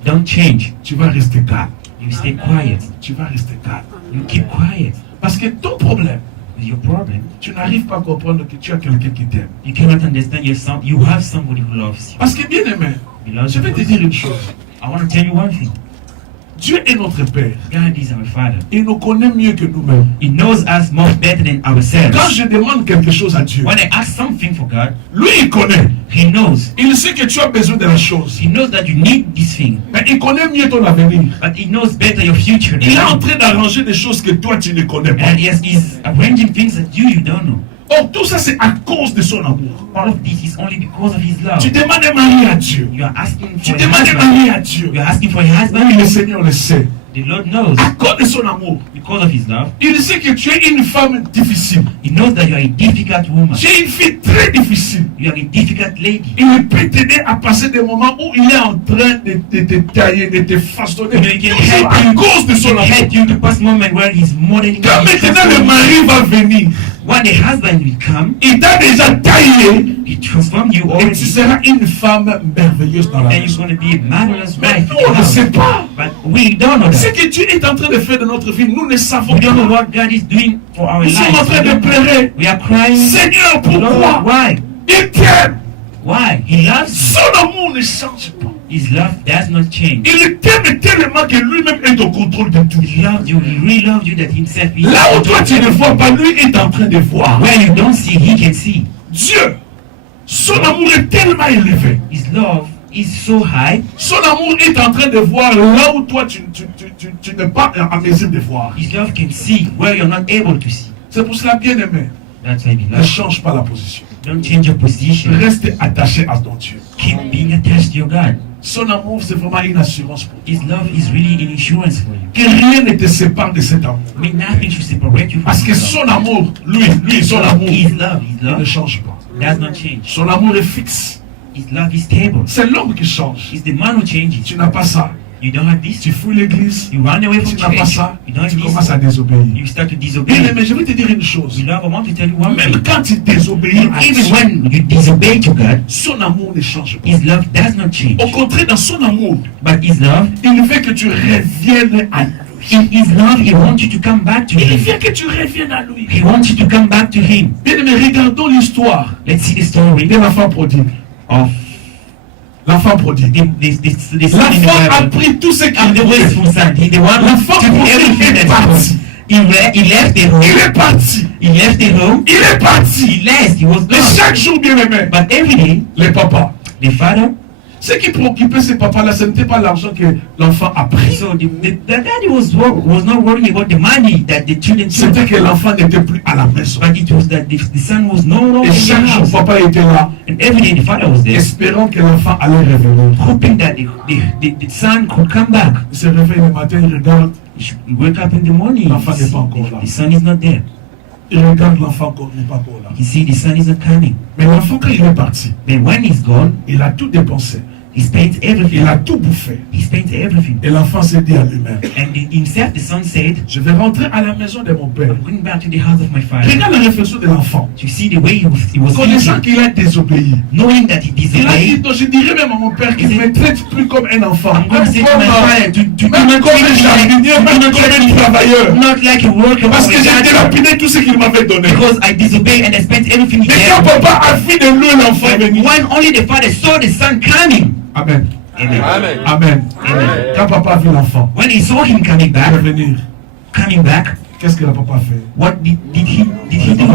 don't change. Tu vas rester calme. You stay quiet. Tu vas rester calme. You keep quiet. Parce que ton problème, Your problem, tu n'arrives pas à comprendre que tu as quelqu'un qui t'aime. you cannot understand yourself. You have somebody who loves you. Parce que bien aimé, Beloved, je vais te dire une chose. I want to tell you one thing. Dieu est notre Père. God is our Father. Il nous connaît mieux que nous-mêmes. He knows us much better than ourselves. Quand je demande quelque chose à Dieu, When I ask something for God, lui il connaît. He knows. Il sait que tu as besoin de la chose. He knows that you need this thing. Mais il connaît mieux ton avenir. But He knows better your future. Il est en train d'arranger des choses que toi tu ne connais pas. And yes, He's arranging things that you don't know. Or tout ça c'est à cause de son amour. All of this is only because of His love. Tu demandes un mari à Dieu. You are asking Tu for a demandes un husband. mari à Dieu. You are asking for a Oui, husband. le Seigneur le sait. The Lord knows À cause de son amour. because of His love. Il sait que tu es une femme difficile. He knows that you are a difficult woman. Tu es une fille très difficile. You are a difficult lady. Il peut t'aider à passer des moments où il est en train de te tailler, de te façonner. You know, he can Toujours help à you. cause de He son can amour. help you to pass moment where He's modeling. Quand you. maintenant le mari va venir, When the husband will come, il t'a déjà taillé He transforms you et tu already. seras une femme merveilleuse dans la And you're maison. going to be a marvelous Mais wife. nous, on ne sait pas. But we don't know Ce that. que Dieu est en train de faire de notre vie, nous ne savons We don't know pas. what God is doing for our Nous sommes en lives. train de pleurer. We are crying. Seigneur, Lord, pourquoi? why? Il t'aime. Why? He loves you. Son amour ne change pas. His love does not change. Il t'aime tellement que lui-même est au contrôle de tout. He loved you. He really loved you that Himself is. Là où toi tu ne vois pas, lui est en train de voir. Where you don't see, He can see. Dieu, son amour est tellement élevé. His love is so high. Son amour est en train de voir là où toi tu n'es pas en mesure de voir. His love can see where you're not able to see. C'est pour cela, bien aimé, That's why, ne beloved, change pas la position. don't change your position. Reste attaché à ton Dieu. Keep being attached to your God. Son amour, c'est vraiment une assurance pour toi. His love is really an insurance for you. Que rien ne te sépare de cet amour. I mean, nothing should separate you from Parce que His love. son amour, lui, son amour, His love, il ne His change pas. love does not change. Son amour est fixe. His love is stable. C'est l'homme qui change. It's the man who changes. Tu n'as pas ça. You don't have this. Tu fouilles l'église. You run away Tu from n'as pas church. ça. You don't Tu have commences à this. désobéir. You start to Bien disobey. aimé, je vais te dire une chose. Beloved, I want to tell you one Même thing. quand tu désobéis à Even Dieu, when you disobey to God, son amour ne change pas. His love does not change. Au contraire, dans son amour, But His love, il veut que tu reviennes à lui. in His love, He wants you to come back to Il Him. veut que tu reviennes à lui. He wants you to come back to Him. Bien aimé, regardons l'histoire Let's see the story de l'enfant prodigue. of L'enfant prodigue. the son in the L'enfant a Bible. pris tout ce qu'il I'm the voulait. wasteful son. He's the one L'enfant who took prodigue everything est that parti. he left the home. Il est parti. He left the home. Il est He parti. left. He was Et gone. chaque jour, bien aimé, But every day, les papas, the father, ce qui préoccupait ces papas-là, ce n'était pas l'argent que l'enfant a pris. so the daddy was not worrying about the money that the children took. C'était que l'enfant n'était plus à la maison. But it was that the son was no longer Et in the chaque jour, house. papa était là, And every day the father was there, espérant que l'enfant allait revenir. hoping that the son could come back. Il se réveille le matin, il regarde, You wake up in the morning, L'enfant n'est pas encore là. the son is not there. il regarde l'enfant comme il n'est pas encore là. You see, the son is not coming. Mais l'enfant, quand il est parti, But when he's gone, il a tout dépensé. He spent Il everything. a tout bouffé. He spent everything. Et l'enfant s'est dit à lui-même, And himself, the son said, je vais rentrer à la maison de mon père. I'm going back to the house of my father. Regarde la réflexion de l'enfant. You see the way he was Connaissant thinking, qu'il a désobéi. knowing that he Il a dit, disobeyed. non, je dirais même à mon père qu'il ne me traite plus comme un enfant. I'm going to say to my father to do Même not comme treat un me jardinier, like, même comme un travailleur. not like a worker Parce or que a j'ai gardener. dilapidé tout ce qu'il m'avait donné. Because I disobeyed and I spent everything he Mais quand had. papa a vu de loin l'enfant venir. When only the father saw the son coming. Amen. Amen. Amen. Quand papa a vu l'enfant When he saw him coming back, revenir, qu'est-ce que le papa a fait? what did he do?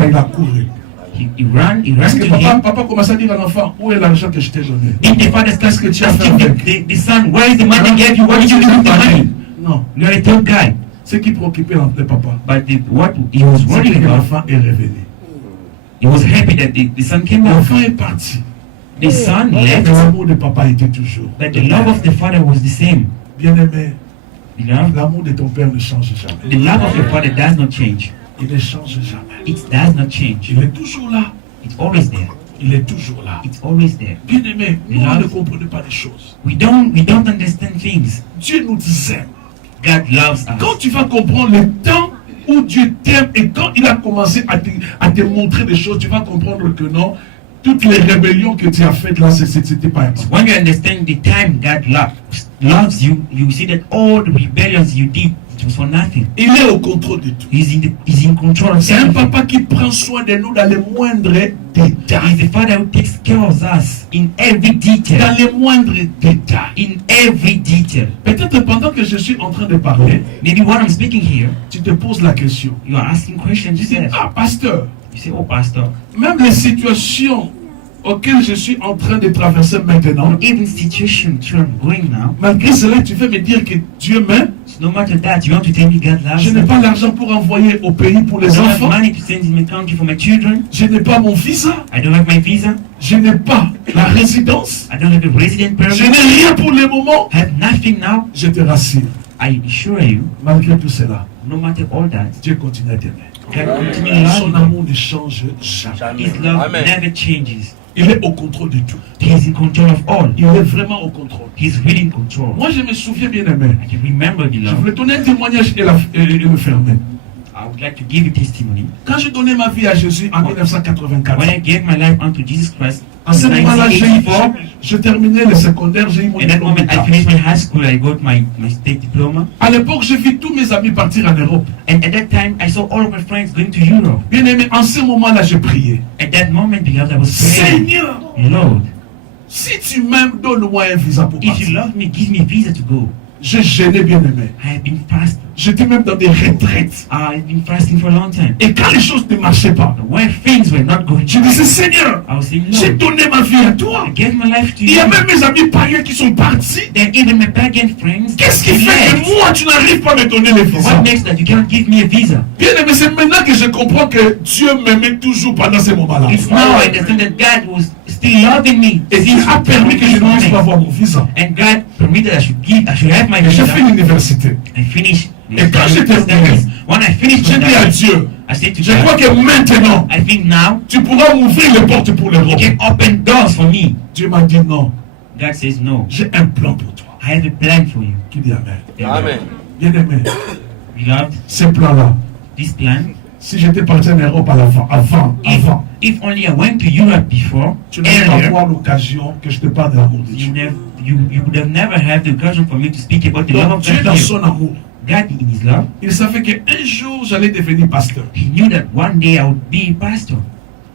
Il a couru. He ran Parce to que him. papa commence à dire à l'enfant, où est l'argent que je t'ai donné? Then the father starts Qu'est-ce que tu as fait asking avec? the son, where is the money I gave you? What did you do with the money? Non. You're a third guy. Ce qui préoccupait le papa, But what he was c'est worried que about, l'enfant est revenu. he was happy that the son came back. L'enfant est parti. The son Mais left, l'amour de papa était toujours. but the love of the father was the same. Bien-aimé, Beloved, l'amour de ton père ne change the jamais. love of your father does not change. Il ne change jamais. It does not change. Il est toujours là. It's always there. Il est toujours là. It's always there. Bien-aimé, nous ne comprenons pas les choses. We don't understand things. Dieu nous aime. God loves us. Quand tu vas comprendre le temps où Dieu t'aime et quand il a commencé à te montrer des choses, tu vas comprendre que non, toutes les rébellions que tu as faites là, c'était pas important. When you understand the time God loves you, you see that all the rebellions you did, it was for nothing. Il est au contrôle de tout. He's in control of C'est un everything. papa qui prend soin de nous dans les moindres détails. He's the father who takes care of us in every Dans detail. les moindres détails. In every detail. Peut-être pendant que je suis en train de parler, Maybe what I'm speaking here, tu te poses la question. you are asking questions Tu dis, yourself. ah pasteur, You say, oh pastor, même les situations auxquelles je suis en train de traverser maintenant, even situation through I'm going now, malgré cela, tu veux me dire que Dieu m'aime. no matter that, you want to tell me God loves Je n'ai me. pas l'argent pour envoyer au pays pour I les don't have enfants. money to send in my country for my children. Je n'ai pas mon visa. I don't have my visa. Je n'ai pas la résidence. I don't have a resident Je permit. n'ai rien pour le moment. I have nothing now. Je te rassure, I assure you, malgré tout cela, no matter all that, Dieu continue à t'aimer. God continue to Son love amour ne change jamais. you. His love Amen. never changes. Il est au contrôle de tout. He's in control of all. Il est vraiment au contrôle. He's really in control. Moi, je me souviens bien aimé. I can remember, Je beloved. voulais donner un témoignage et le fermer. I would like to give a testimony. Quand j'ai donné ma vie à Jésus en 1984, When I gave my life unto Jesus Christ en ce in moment-là, 1984, je terminais le secondaire, j'ai eu mon at that diplôme moment I d'État. finished my high school, I got my state diploma. À l'époque, j'ai vu tous mes amis partir en Europe. And at that time, I saw all of my friends going to Europe. Bien aimé, en ce moment-là, j'ai prié. At that moment, beloved, I was praying, Seigneur, Lord, si tu m'aimes, donne-moi un visa pour if you partir. love me, give me a visa to go. J'ai gêné, bien aimé. I have been fasting. J'étais même dans des retraites. I've been fasting for a long time. Et quand les choses ne marchaient pas, When things were not going je disais, Seigneur, I was saying, j'ai Lord, donné ma vie à toi. I gave my life to Il y a you. même mes amis païens qui sont partis. Then even my pagan friends, Qu'est-ce qui they fait que left. moi, tu n'arrives pas à me donner les visas? What makes that you cannot give me a visa? Bien aimé, c'est maintenant que je comprends que Dieu m'aimait toujours pendant ces moments-là. It's now I understand that God was still loving me. Et Dieu a permis que je ne puisse pas avoir mon visa. And God permitted I should have my Et j'ai fait visa. l'université. I finished. Et quand j'ai terminé, When I finished j'ai my dit à studies, Dieu, I said to je crois God, que maintenant, I think now tu pourras m'ouvrir les portes pour you l'Europe. can open doors for me. Dieu m'a dit non, God says no. j'ai un plan pour toi. I have a plan for you. Qui dit Amen. Amen. Bien aimé, Beloved, ce plan-là, this plan, si j'étais parti en Europe à l'avant, if only I went to Europe before, tu n'allais pas earlier, avoir l'occasion que je te parle de l'amour de Dieu. you would have never had the occasion for me to speak about the love Donc of Dieu God. dans to you. son amour, God in His love, il savait qu'un jour j'allais devenir pasteur. He knew that one day I would be a pastor.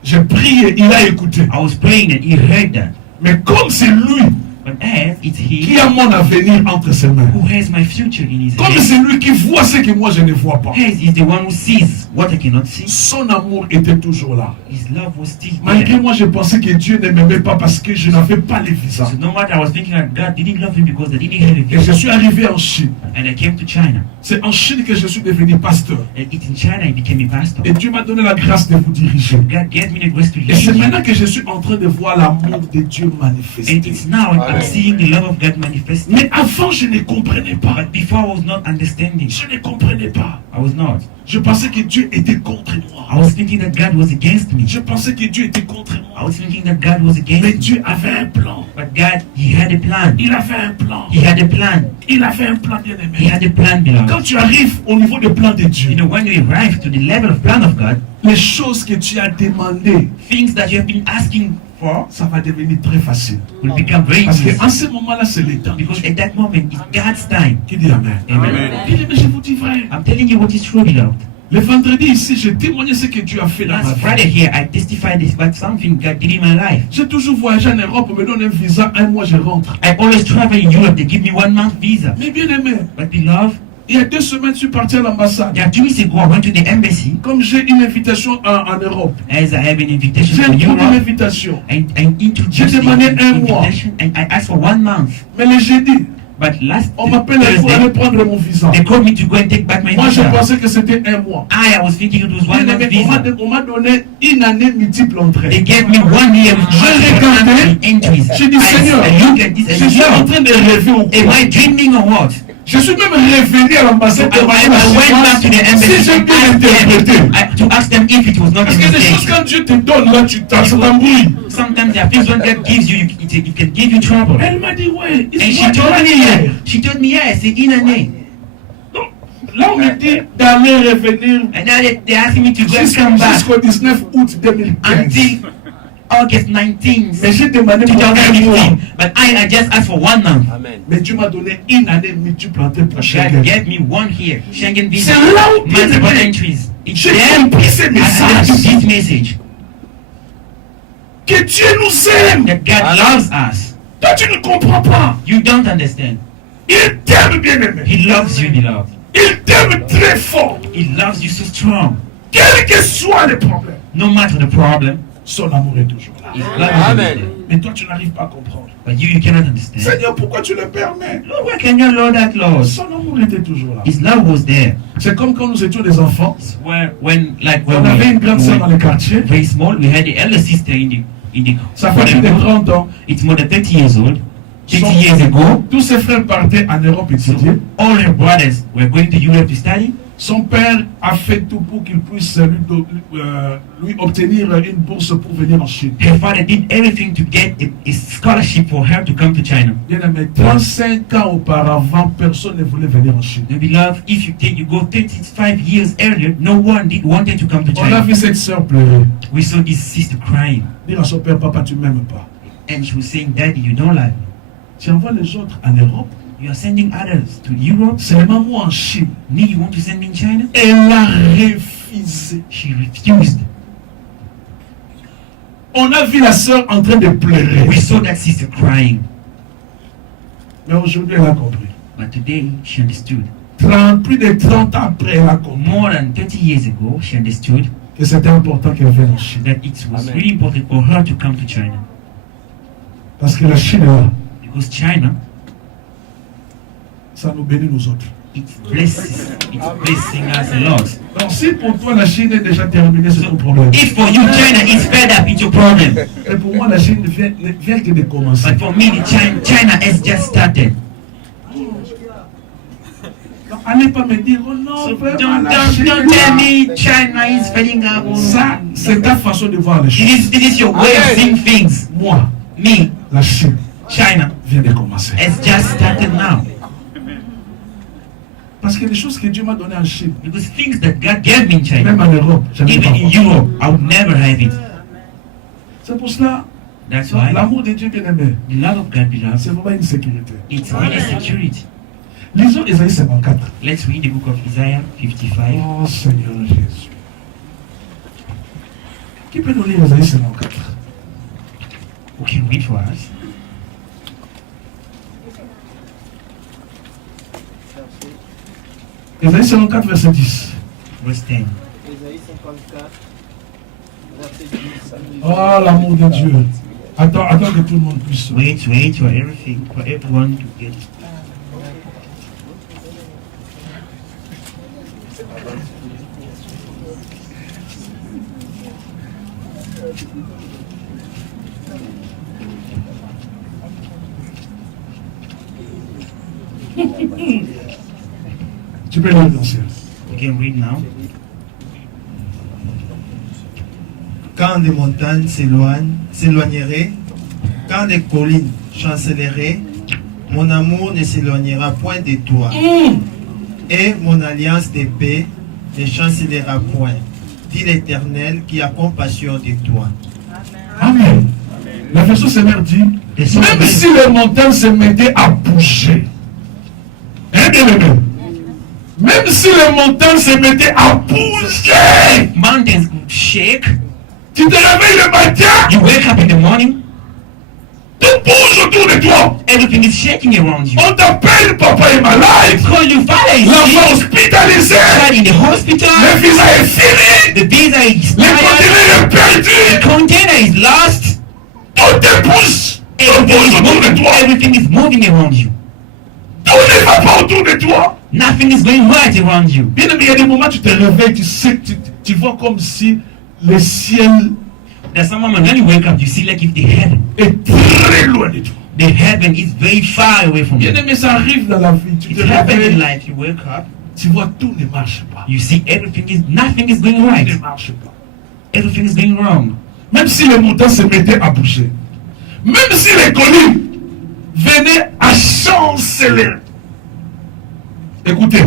J'ai prié, il a écouté. I was praying and He heard that. Mais comme c'est lui But as it's qui He a mon avenir entre ses mains, who has my future in His comme hands, c'est lui qui voit ce que moi je ne vois pas, His is the one who sees what I cannot see. son amour était toujours là. His love was still Malgré there. moi, je pensais que Dieu ne m'aimait pas parce que je n'avais pas les visas. So no matter I was thinking that God didn't love me because I didn't have a Et je visa. suis arrivé en Chine. And I came to China. C'est en Chine que je suis devenu pasteur. And it's in China I became a pastor. Et Dieu m'a donné la grâce de vous diriger. God gave me the grace to Et c'est lead you. maintenant que je suis en train de voir l'amour de Dieu And manifesté. it's now I'm seeing the love of God manifested. Mais avant, je ne comprenais pas. But before I was not understanding. Je ne comprenais pas. I was not. Je pensais que Dieu était contre moi. I was thinking that God was against me. Je pensais que Dieu était contre I moi. was thinking that God was against Mais me. Dieu avait un plan. But God, He had a plan. Il avait un plan. He had a plan. Il avait un plan, bien He aimé. had a plan, beloved. Quand tu arrives au niveau du plan de You Dieu, know, when you arrive to the level of plan of God, les choses que tu as demandées, things that you have been asking for ça va devenir très facile. will become very Parce easy. qu'en ce moment-là, c'est le temps. Because at that moment, it's God's time. Qui dit Amen? Amen. Bien aimé, je vous dis vrai. I'm telling you what is true, beloved. Le vendredi ici, j'ai témoigné ce que Dieu a fait dans ma Last vie. Friday here, I testified this about something God did in my life. J'ai toujours voyagé en Europe, on me donne un visa, un mois je rentre. I always travel in Europe. They give me 1 month visa. Mais bien aimé, But beloved, il y a 2 semaines, je suis parti à l'ambassade. there are 2 weeks ago, I went to the embassy Comme j'ai une invitation en Europe, as I have an invitation j'ai for trouvé Europe. l'invitation. And introduced J'ai demandé the un mois. invitation, and I asked for 1 month. Mais le jeudi, But last on m'appelle pour aller Thursday, prendre mon visa. they called me to go and take back my Moi, je visa. pensais que c'était un mois. I was thinking it was 1 Bien month aimé, visa. on m'a donné une année multiple They entrée. gave me 1 year with Je regardais, entries. j'ai dit, Seigneur, I look at this je and suis en say, train de rêver au am coin. I dreaming or what? Je suis même revenu à l'ambassade I went back to the si embassy j'ai to pu ask l'interpréter. them, to ask them if it was not a Parce qu'il y a des choses mistake. quand Dieu te donne, là, tu t'embrouilles. Sometimes there are things when God gives you, it can give you trouble. Elle m'a dit, ouais, And il she faut told me, hier. she told me, yes, c'est une année. Donc, là, on me dit d'aller revenir And now they asking me to go and come back jusqu'au 19 août 2015. until August 19th, Mais j'ai demandé pour un 2015. mois. But I just asked for 1 month. Mais Dieu m'a donné une année multiple entrée pour God Schengen. gave me 1 year, Schengen visa, C'est là où Dieu multiple me dit, entries. It's j'ai there. compris ce I message. understood this message Que Dieu nous aime. that God loves us. Toi, tu ne comprends pas. You don't understand. Il t'aime, bien aimé. He loves you, beloved. Il t'aime très fort. He loves you so strong. Quel que soit le problème, No matter the problem, son amour est toujours là. His love is always there. Mais toi, tu n'arrives pas à comprendre. But you cannot understand. Seigneur, pourquoi tu le permets? Lord, why can you allow that, Lord? Son amour était toujours là. His love was there. C'est comme quand nous étions des enfants. When On avait une grande sœur dans we le quartier. were very small, we had the elder sister in the Ça fait plus de 30 ans. It's more than 30 years old. 30 Son- years ago, Tous ses frères partaient en Europe étudier. all her brothers were going to Europe to study. Son père a fait tout pour qu'il puisse lui obtenir une bourse pour venir en Chine. Her father did everything to get a scholarship for her to come to China. Bien aimé, 35 ans auparavant, personne ne voulait venir en Chine. And beloved, if you go 35 years earlier, no one wanted to come to On a China. vu cette sœur pleurer. We saw this sister crying, Dire à son père, papa, tu m'aimes pas. and she was saying, "Daddy, you don't love me. Tu envoies les autres en Europe, You are sending others to Europe. seulement moi en Chine. Me, you want to send me in China?" Elle a refusé. She refused. On a vu la sœur en train de pleurer. We saw that sister crying, Mais aujourd'hui, elle a compris. but today she understood. Plus de 30 ans après, elle a compris More than 30 years ago, she understood que c'était important qu'elle vienne en Chine. that it was really important for her to come to China, Parce que la Chine est là. because China, Ça nous bénit nous autres. it's blessing us a lot. Donc si pour toi la Chine est déjà terminée, c'est ton problème. If for you China is fed up, it's your problem. Et pour moi, la Chine vient que de commencer. But for me, China has just started. Donc, allez pas me dire, oh non, So vraiment, la Chine don't est tell là. me China is fading up. Ça, c'est ta façon de voir les choses. This is your way of seeing things. Moi, Me, la Chine China vient de commencer. has just started now. Parce que les choses que Dieu m'a données en Chine, Because things that God gave me in même China, en Europe, j'avais pas. even in Europe, I would never have it. C'est pour cela, That's why l'amour de Dieu bien aimé, the love of God, beloved, c'est vraiment une sécurité. it's really security. Lisons Ésaïe 54. Let's read the book of Isaiah 55. Oh Seigneur Jésus. Qui peut nous lire Ésaïe 54? Who can read for us? Ésaïe 54, verset 10. Verse 10. Ésaïe 54, verset 10. Oh, l'amour de Dieu. Attends que tout le monde puisse. Wait for everything, for everyone to get. Tu peux lire dans ciel. You can read now. Quand les montagnes s'éloigneraient, quand les collines chancelleraient, mon amour ne s'éloignera point de toi. Et mon alliance de paix ne chancellera point, dit l'Éternel qui a compassion de toi. Amen. La version Seigneur dit, même si les montagnes se mettaient à bouger, hein, bien aimé, même si les montagnes se mettaient à bouger, Mountains shake. tu te réveilles le matin, You wake up in the morning. tout bouge autour de toi. Everything is shaking around you. On t'appelle, papa est malade, Call you father is l'enfant sick. hospitalisé, Child in the hospital. le visa est fini, The visa is le expired. conteneur est The perdu, container is lost. tout te bouge, tout bouge autour de toi, Everything is moving around you. tout ne va pas autour de toi. Nothing is going right around you. Bien aimé, il y a des moments où tu te réveilles, tu sais, tu vois comme si le ciel There's some moment when you wake up, you see like if the heaven loin de toi. The heaven is very far away from you. Bien aimé, ça arrive dans la vie. Tu It te happens in réveilles, life. You wake up, tu vois tout ne marche pas. you see nothing is going Tout ne right. marche pas. Everything is going wrong. Même si les montagnes se mettaient à bouger, même si les collines venaient à chanceler. Écoutez,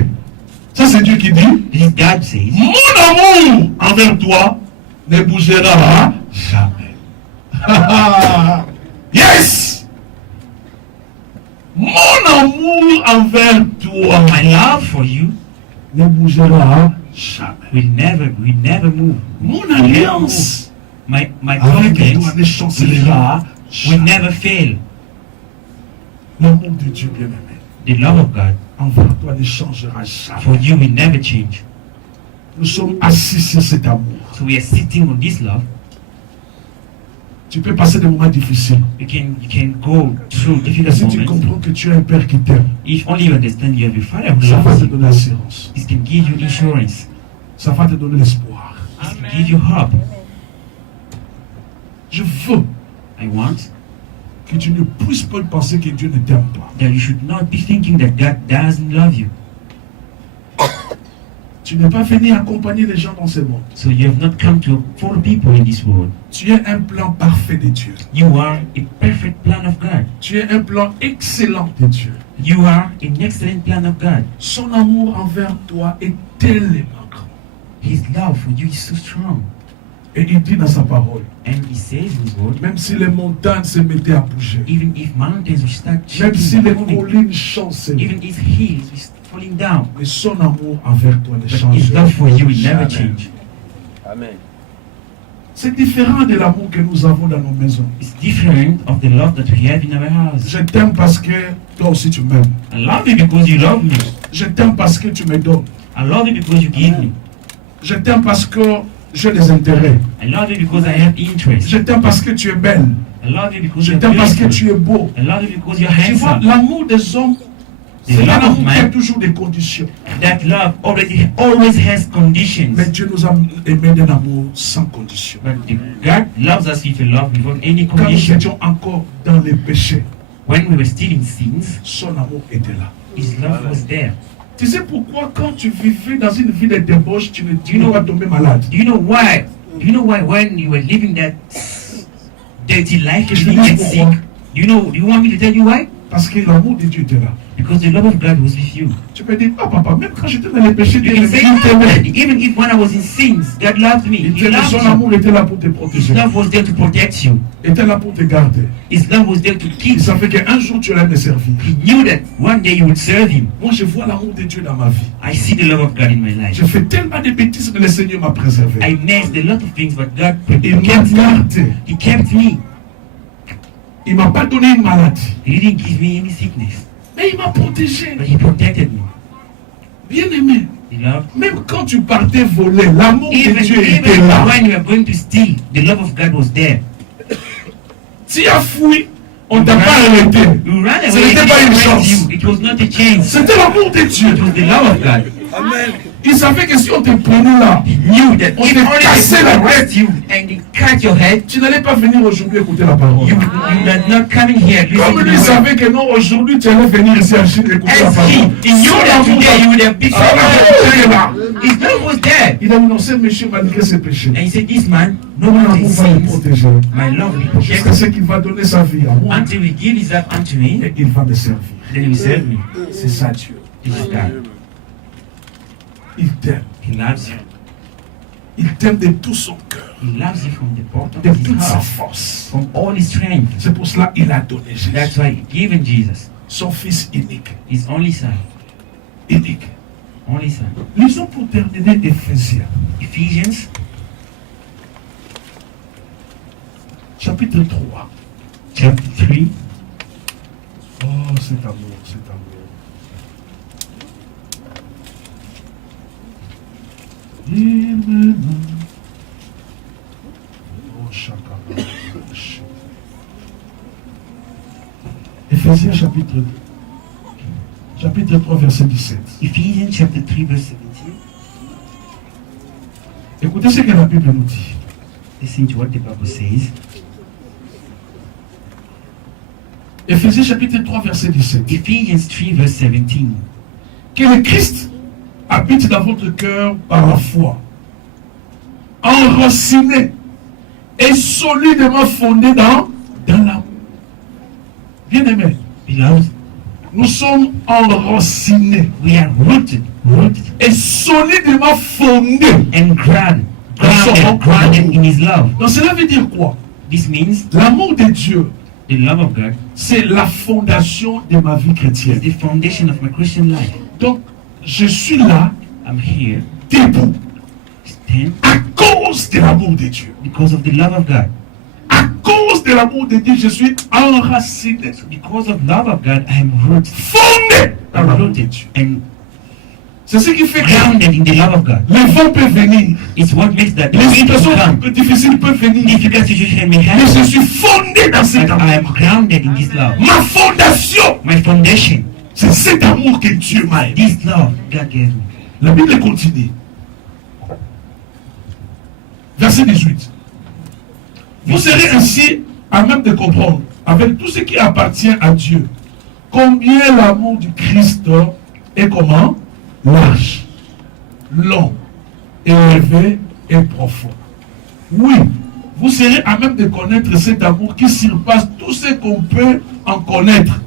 ça c'est Dieu qui dit, This is God says, mon amour envers toi ne bougera jamais. Yes! Mon amour envers toi my love for you ne bougera jamais. will never move. Mon alliance My avec toi confidence ne chancellera will jamais. never fail. L'amour de Dieu bien-aimé The love of God envers toi ne changera jamais. for you will never change. Nous sommes assis sur cet amour. So we are sitting on this love. Tu peux passer des moments difficiles. You can go through difficult Si tu moments. comprends que tu as un père qui t'aime, If only you understand you have a father who ça va loves te you. donner l'assurance. It can give you insurance. Ça va te donner l'espoir. It can give you hope. Je veux I want que tu ne puisses pas penser que Dieu ne t'aime pas. that you should not be thinking that God doesn't love you. Tu n'es pas venu accompagner les gens dans ce monde. So you have not come to follow people in this world. Tu es un plan parfait de Dieu. You are a perfect plan of God. Tu es un plan excellent de Dieu. You are an excellent plan of God. Son amour envers toi est tellement grand. His love for you is so strong. Et il dit dans sa parole, And he says in his word, même si les montagnes se mettaient à bouger, even if mountains will start même si shaking, les moving, collines chancellent, even if hills will falling down, mais son amour envers toi ne but his changera love for you will never jamais. change. Amen. C'est différent de l'amour que nous avons dans nos maisons. It's different of the love that we have in our house. Je t'aime parce que toi aussi tu m'aimes. I love you because you love me. Je t'aime parce que tu me donnes. I love you because you give me. Je t'aime parce que j'ai des intérêts. I love you because I have interest. Je t'aime parce que tu es belle. I love you because Je you're t'aime parce que beautiful. tu es beau. I love you because you're Tu vois, handsome. l'amour des hommes, c'est The un love of amour qui a man, toujours des conditions. that love always has conditions. Mais Dieu nous a aimé d'un amour sans condition. But God loves us with a love without any Quand nous condition. étions encore dans les péchés, When we were still in sins, son amour était là. His love was there. Tu sais pourquoi quand tu vivais dans une vie de débauche, tu ne You know- vas pas tomber malade? Do you know why? Do you know why when you were living that dirty life, you Je didn't dis get pourquoi. sick? Do you want me to tell you why? Parce que l'amour de Dieu était là. Because the love of God was with you. Tu peux dire, ah papa, même quand j'étais dans les péchés, You Dieu can m'aimait, say, il t'aimait. even if when I was in sins, God loved me. Il He t'aimait, loved son you. amour était là pour te His protéger. love was there to protect you. Était là pour te garder. His love was there to keep Il you. savait qu'un jour tu allais me servir. He knew that one day you would serve Him. Moi, je vois l'amour de Dieu dans ma vie. I see the love of God in my life. J'ai fait tellement de bêtises, mais le Seigneur m'a préservé. I missed a lot of things, but God Il m'a kept me. gardé. He kept me. Il m'a pas donné une maladie. He didn't give me any sickness, Mais il m'a protégé. but He protected me. Bien aimé. He loved. Même quand tu partais voler, l'amour de Even, Dieu était even là. when you are going to steal, the love of God was there. Tu as fui, on t'a pas arrêté. You ran Ce away. n'était He pas une didn't arrest chance. you. It was not a chance. C'était l'amour de Dieu. It was the love of God. Amen. Il savait que si on te prenait là, He knew that on if te only cassait they la could tête, arrest you and they cut your head, tu n'allais pas venir aujourd'hui écouter la parole. you are not coming here to listen Comme to lui the word. savait que non, aujourd'hui tu allais venir ici à Chine écouter la As parole. he knew Son that amour today you would have been son amour est là. his love was there. Il a dit non, ce monsieur malgré ses péchés, And he said, this man, no mon one amour va le sins. protéger. My love will Jusqu'à protect ce qu'il va donner sa vie à moi until he gives his life unto me, et il va me servir. then he will serve me. C'est ça Dieu. This is God. Il t'aime. He loves you. Il t'aime de tout son cœur, He loves you from the bottom de of his toute sa heart, force. from all his strength. C'est pour cela qu'il a donné That's Jésus, why he given Jesus, son fils unique. his only son. Unique. Only son. Lisons pour terminer Éphésiens, Ephesians chapitre 3. chapter 3. Oh, cet amour, cet amour. Il m'aime. Oh, chacun. Éphésiens chapitre 2. Chapitre 3, verset 17. Ephesians chapter 3 verse 17. Écoutez ce que la Bible nous dit. Listen to what the Bible says. Éphésiens chapitre 3, verset 17. Ephesians 3 verse 17. Que le Christ habite dans votre cœur par la foi, enraciné et solidement fondé dans l'amour. Bien-aimés, Beloved, nous sommes enracinés we are rooted et solidement fondés. and grounded in his love. Donc cela veut dire quoi? This means L'amour de Dieu, the love of God c'est la fondation de ma vie is chrétienne. the foundation of my Christian life. Donc, je suis là, I'm here, debout, stand à cause de l'amour de Dieu. because of the love of God. À cause de l'amour de Dieu, je suis enraciné, Because of love of God, I am rooted. fondé dans I'm l'amour de rooted Dieu. and C'est ce qui fait que grounded in the love of God. les vents peuvent venir, It's what makes that the les wind will situations come. difficiles peuvent venir, Difficult situation may mais je happen, suis fondé dans cet but amour. I am grounded in this love. Ma fondation, My foundation, c'est cet amour que Dieu m'a aimé. this love God gave me. La Bible continue. Verset 18. Vous serez ainsi à même de comprendre, avec tout ce qui appartient à Dieu, combien l'amour du Christ est comment? Large, long, élevé et profond. Oui, vous serez à même de connaître cet amour qui surpasse tout ce qu'on peut en connaître.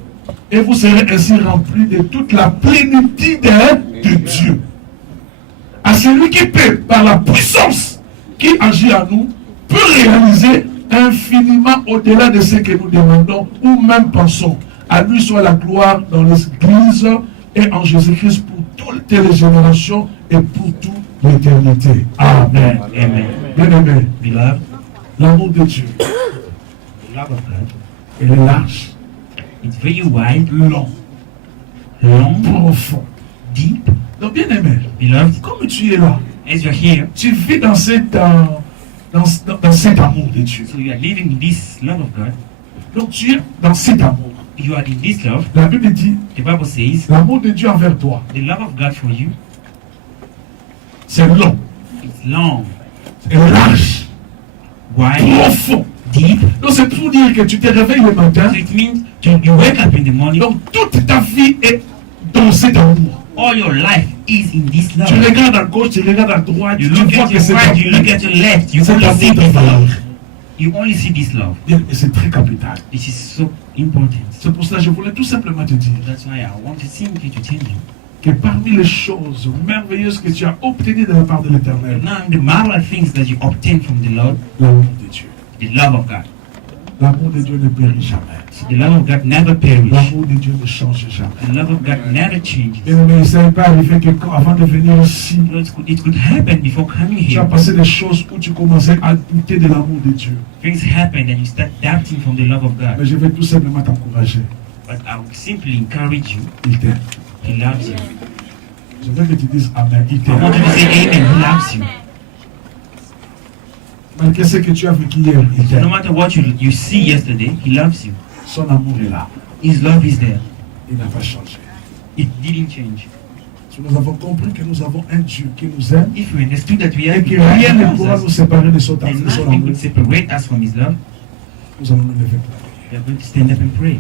Et vous serez ainsi remplis de toute la plénitude de Dieu. À celui qui peut, par la puissance qui agit à nous, peut réaliser infiniment au-delà de ce que nous demandons ou même pensons. À lui soit la gloire dans l'Église et en Jésus-Christ pour toutes les générations et pour toute l'éternité. Amen. Amen. Bien-aimé, Beloved, l'amour de Dieu, the love of God, il est large, it's very wide, long, long, profond. deep. Donc, bien-aimé, Beloved, comme tu es là, as you're here, tu vis dans cet amour de Dieu. so you are living in this love of God. Donc, tu es dans cet amour. You are in this love. La Bible dit, The Bible says l'amour de Dieu envers toi, the love of God for you, c'est long, it's long, c'est large, wide, profond. deep. Donc, c'est pour dire que tu te réveilles le matin, So it means you wake up in the morning, donc toute ta vie est dans cet amour. all your life is in this love. Tu regardes à gauche, tu regardes à droite, You tu look vois at que your c'est right, you look at your left, you C'est only see l'amour de this valeur. love. You only see this love. Bien, mais c'est très capital. This is so important. C'est pour cela que je voulais tout simplement te dire That's why I want to simply to tell you. que parmi les choses merveilleuses que tu as obtenues de la part de l'Éternel, Now the marvelous things that you obtain from the Lord, l'amour de Dieu. the love of God. L'amour de Dieu ne périt jamais. The love of God never perishes. L'amour de Dieu ne change jamais. The love of God never changes. Bien, mais il ne s'est pas arrivé que avant de venir ici, You know, it could happen before coming tu as here. passé des choses où tu commençais à douter de l'amour de Dieu. Things happen and you start doubting from the love of Mais God. je vais tout simplement t'encourager. But I would simply encourage you. Il t'aime. He loves you. Je veux que tu dises Amen. Il I want you t'aime. to say amen. He loves you. Malgré ce que tu as vécu hier, il No t'aime. matter what you see yesterday, he loves you. Son amour est là. His love is there. Il n'a pas changé. It didn't change. Si nous avons compris que nous avons un Dieu qui nous aime If we understood that we et have que God who rien ne loves pourra us, nous séparer de son and amour, nothing could separate us from His love, nous allons nous lever. we are going to stand up and pray.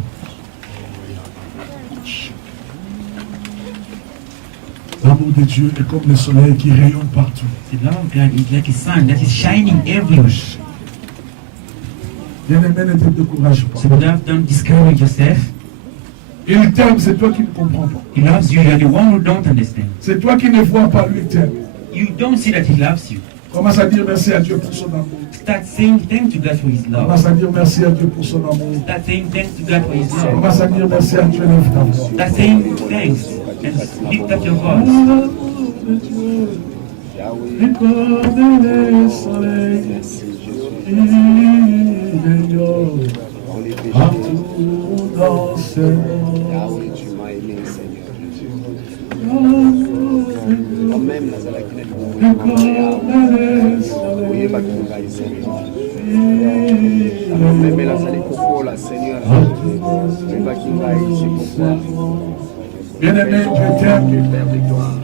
L'amour de Dieu est comme le soleil qui rayonne partout. The love of God is like a sun that is shining everywhere. Bien-aimé, ne te décourage pas. So love, don't discourage yourself. Il t'aime, c'est toi qui ne comprends pas. He loves you. You're the one who don't understand. C'est toi qui ne vois pas, lui t'aime. You don't see that He loves you. Commence à dire merci à Dieu pour son amour. Start saying thanks to God for His love. Commence à dire merci à Dieu pour son amour. Start saying thanks to God for His love. Commence à dire merci à Dieu, lève ta voix. Start saying thanks and lift up your voice. L'amour de Dieu est comme le soleil qui rayonne partout dans ce monde. Yahweh, tu m'as aimé, Seigneur. Toi-même, nazalaki na libomo na Yahweh. Oyeba kingai, Seigneur. Même nazali kokola, Seigneur. Oyeba kingai, c'est pourquoi. Bien-aimé, Dieu t'aime. Père de gloire.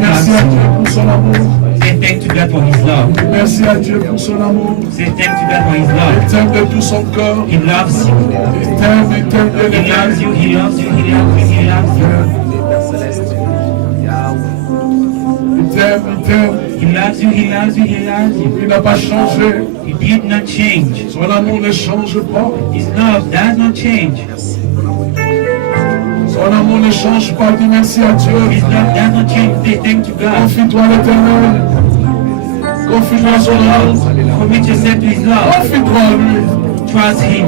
Merci à Dieu pour son amour. Say thanks to God for His love. Merci à Dieu pour son amour. Say thanks to God for His Il love. t'aime de tout son corps. He loves you. Il t'aime, He bien-aimé. loves you. He loves you. He loves you. He loves you. Père céleste, Yahweh. Il t'aime, il t'aime. He loves you. He loves you. He loves you. Il n'a pas changé. He did not change. Son amour ne change pas. His love does not change. Son amour ne change pas. Dis merci à Dieu. His love does not change. Say thanks to God. Confie-toi à l'Éternel. Confie-toi à son amour. Commit yourself to His love. Confie-toi à lui. Trust Him.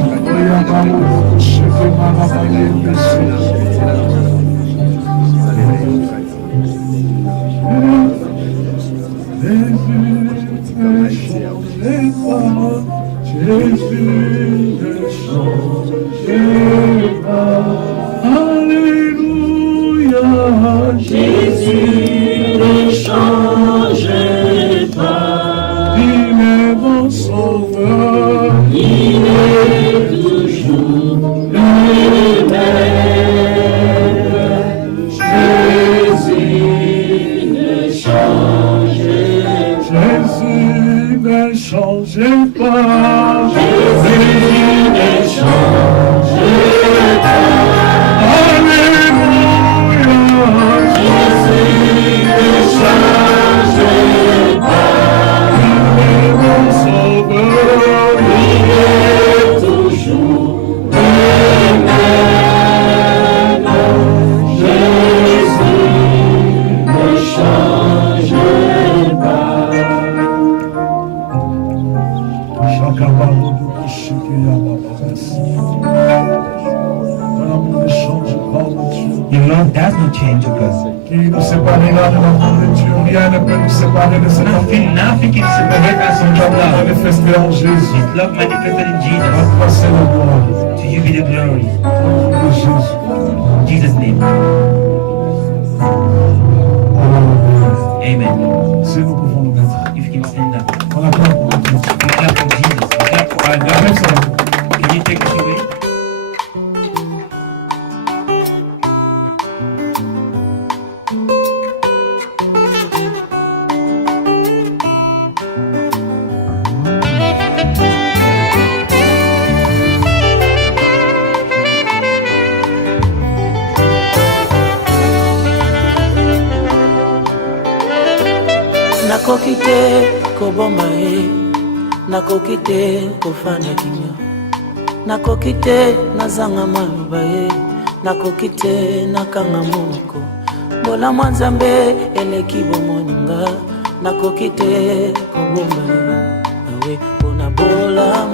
Jésus ne change pas. Alléluia. Jésus ne change pas. Il est mon sauveur. Il est toujours le même. Jésus ne change pas. Jésus ne change pas. Jésus ne change pas. Alléluia. Jésus ne change pas. Il est mon sauveur. Il est toujours le même. Jésus ne change pas. Ton amour ne change pas, mon Dieu. Your love does not change, God. Qui nous séparera de l'amour de Dieu. Rien ne peut nous séparer de cet amour. Nothing can separate us from His love. Manifesté en Jésus. His love manifested in À Jesus. toi c'est la gloire. To you be the glory. Au nom de Jésus. In Jesus' name. Amen. Si nous pouvons nous mettre. If you can stand up. On acclame pour notre Dieu. We clap for Jesus. We clap for our Lève God. ça. Can you take us away? nakoki te koboma ye, nakoki te kofanda kimia, nakoki te nazanga maloba ye, nakoki te nakanga moko. Bolamwa Nzambe eleki bomoninga, nakoki te koboma ye, awe pona bola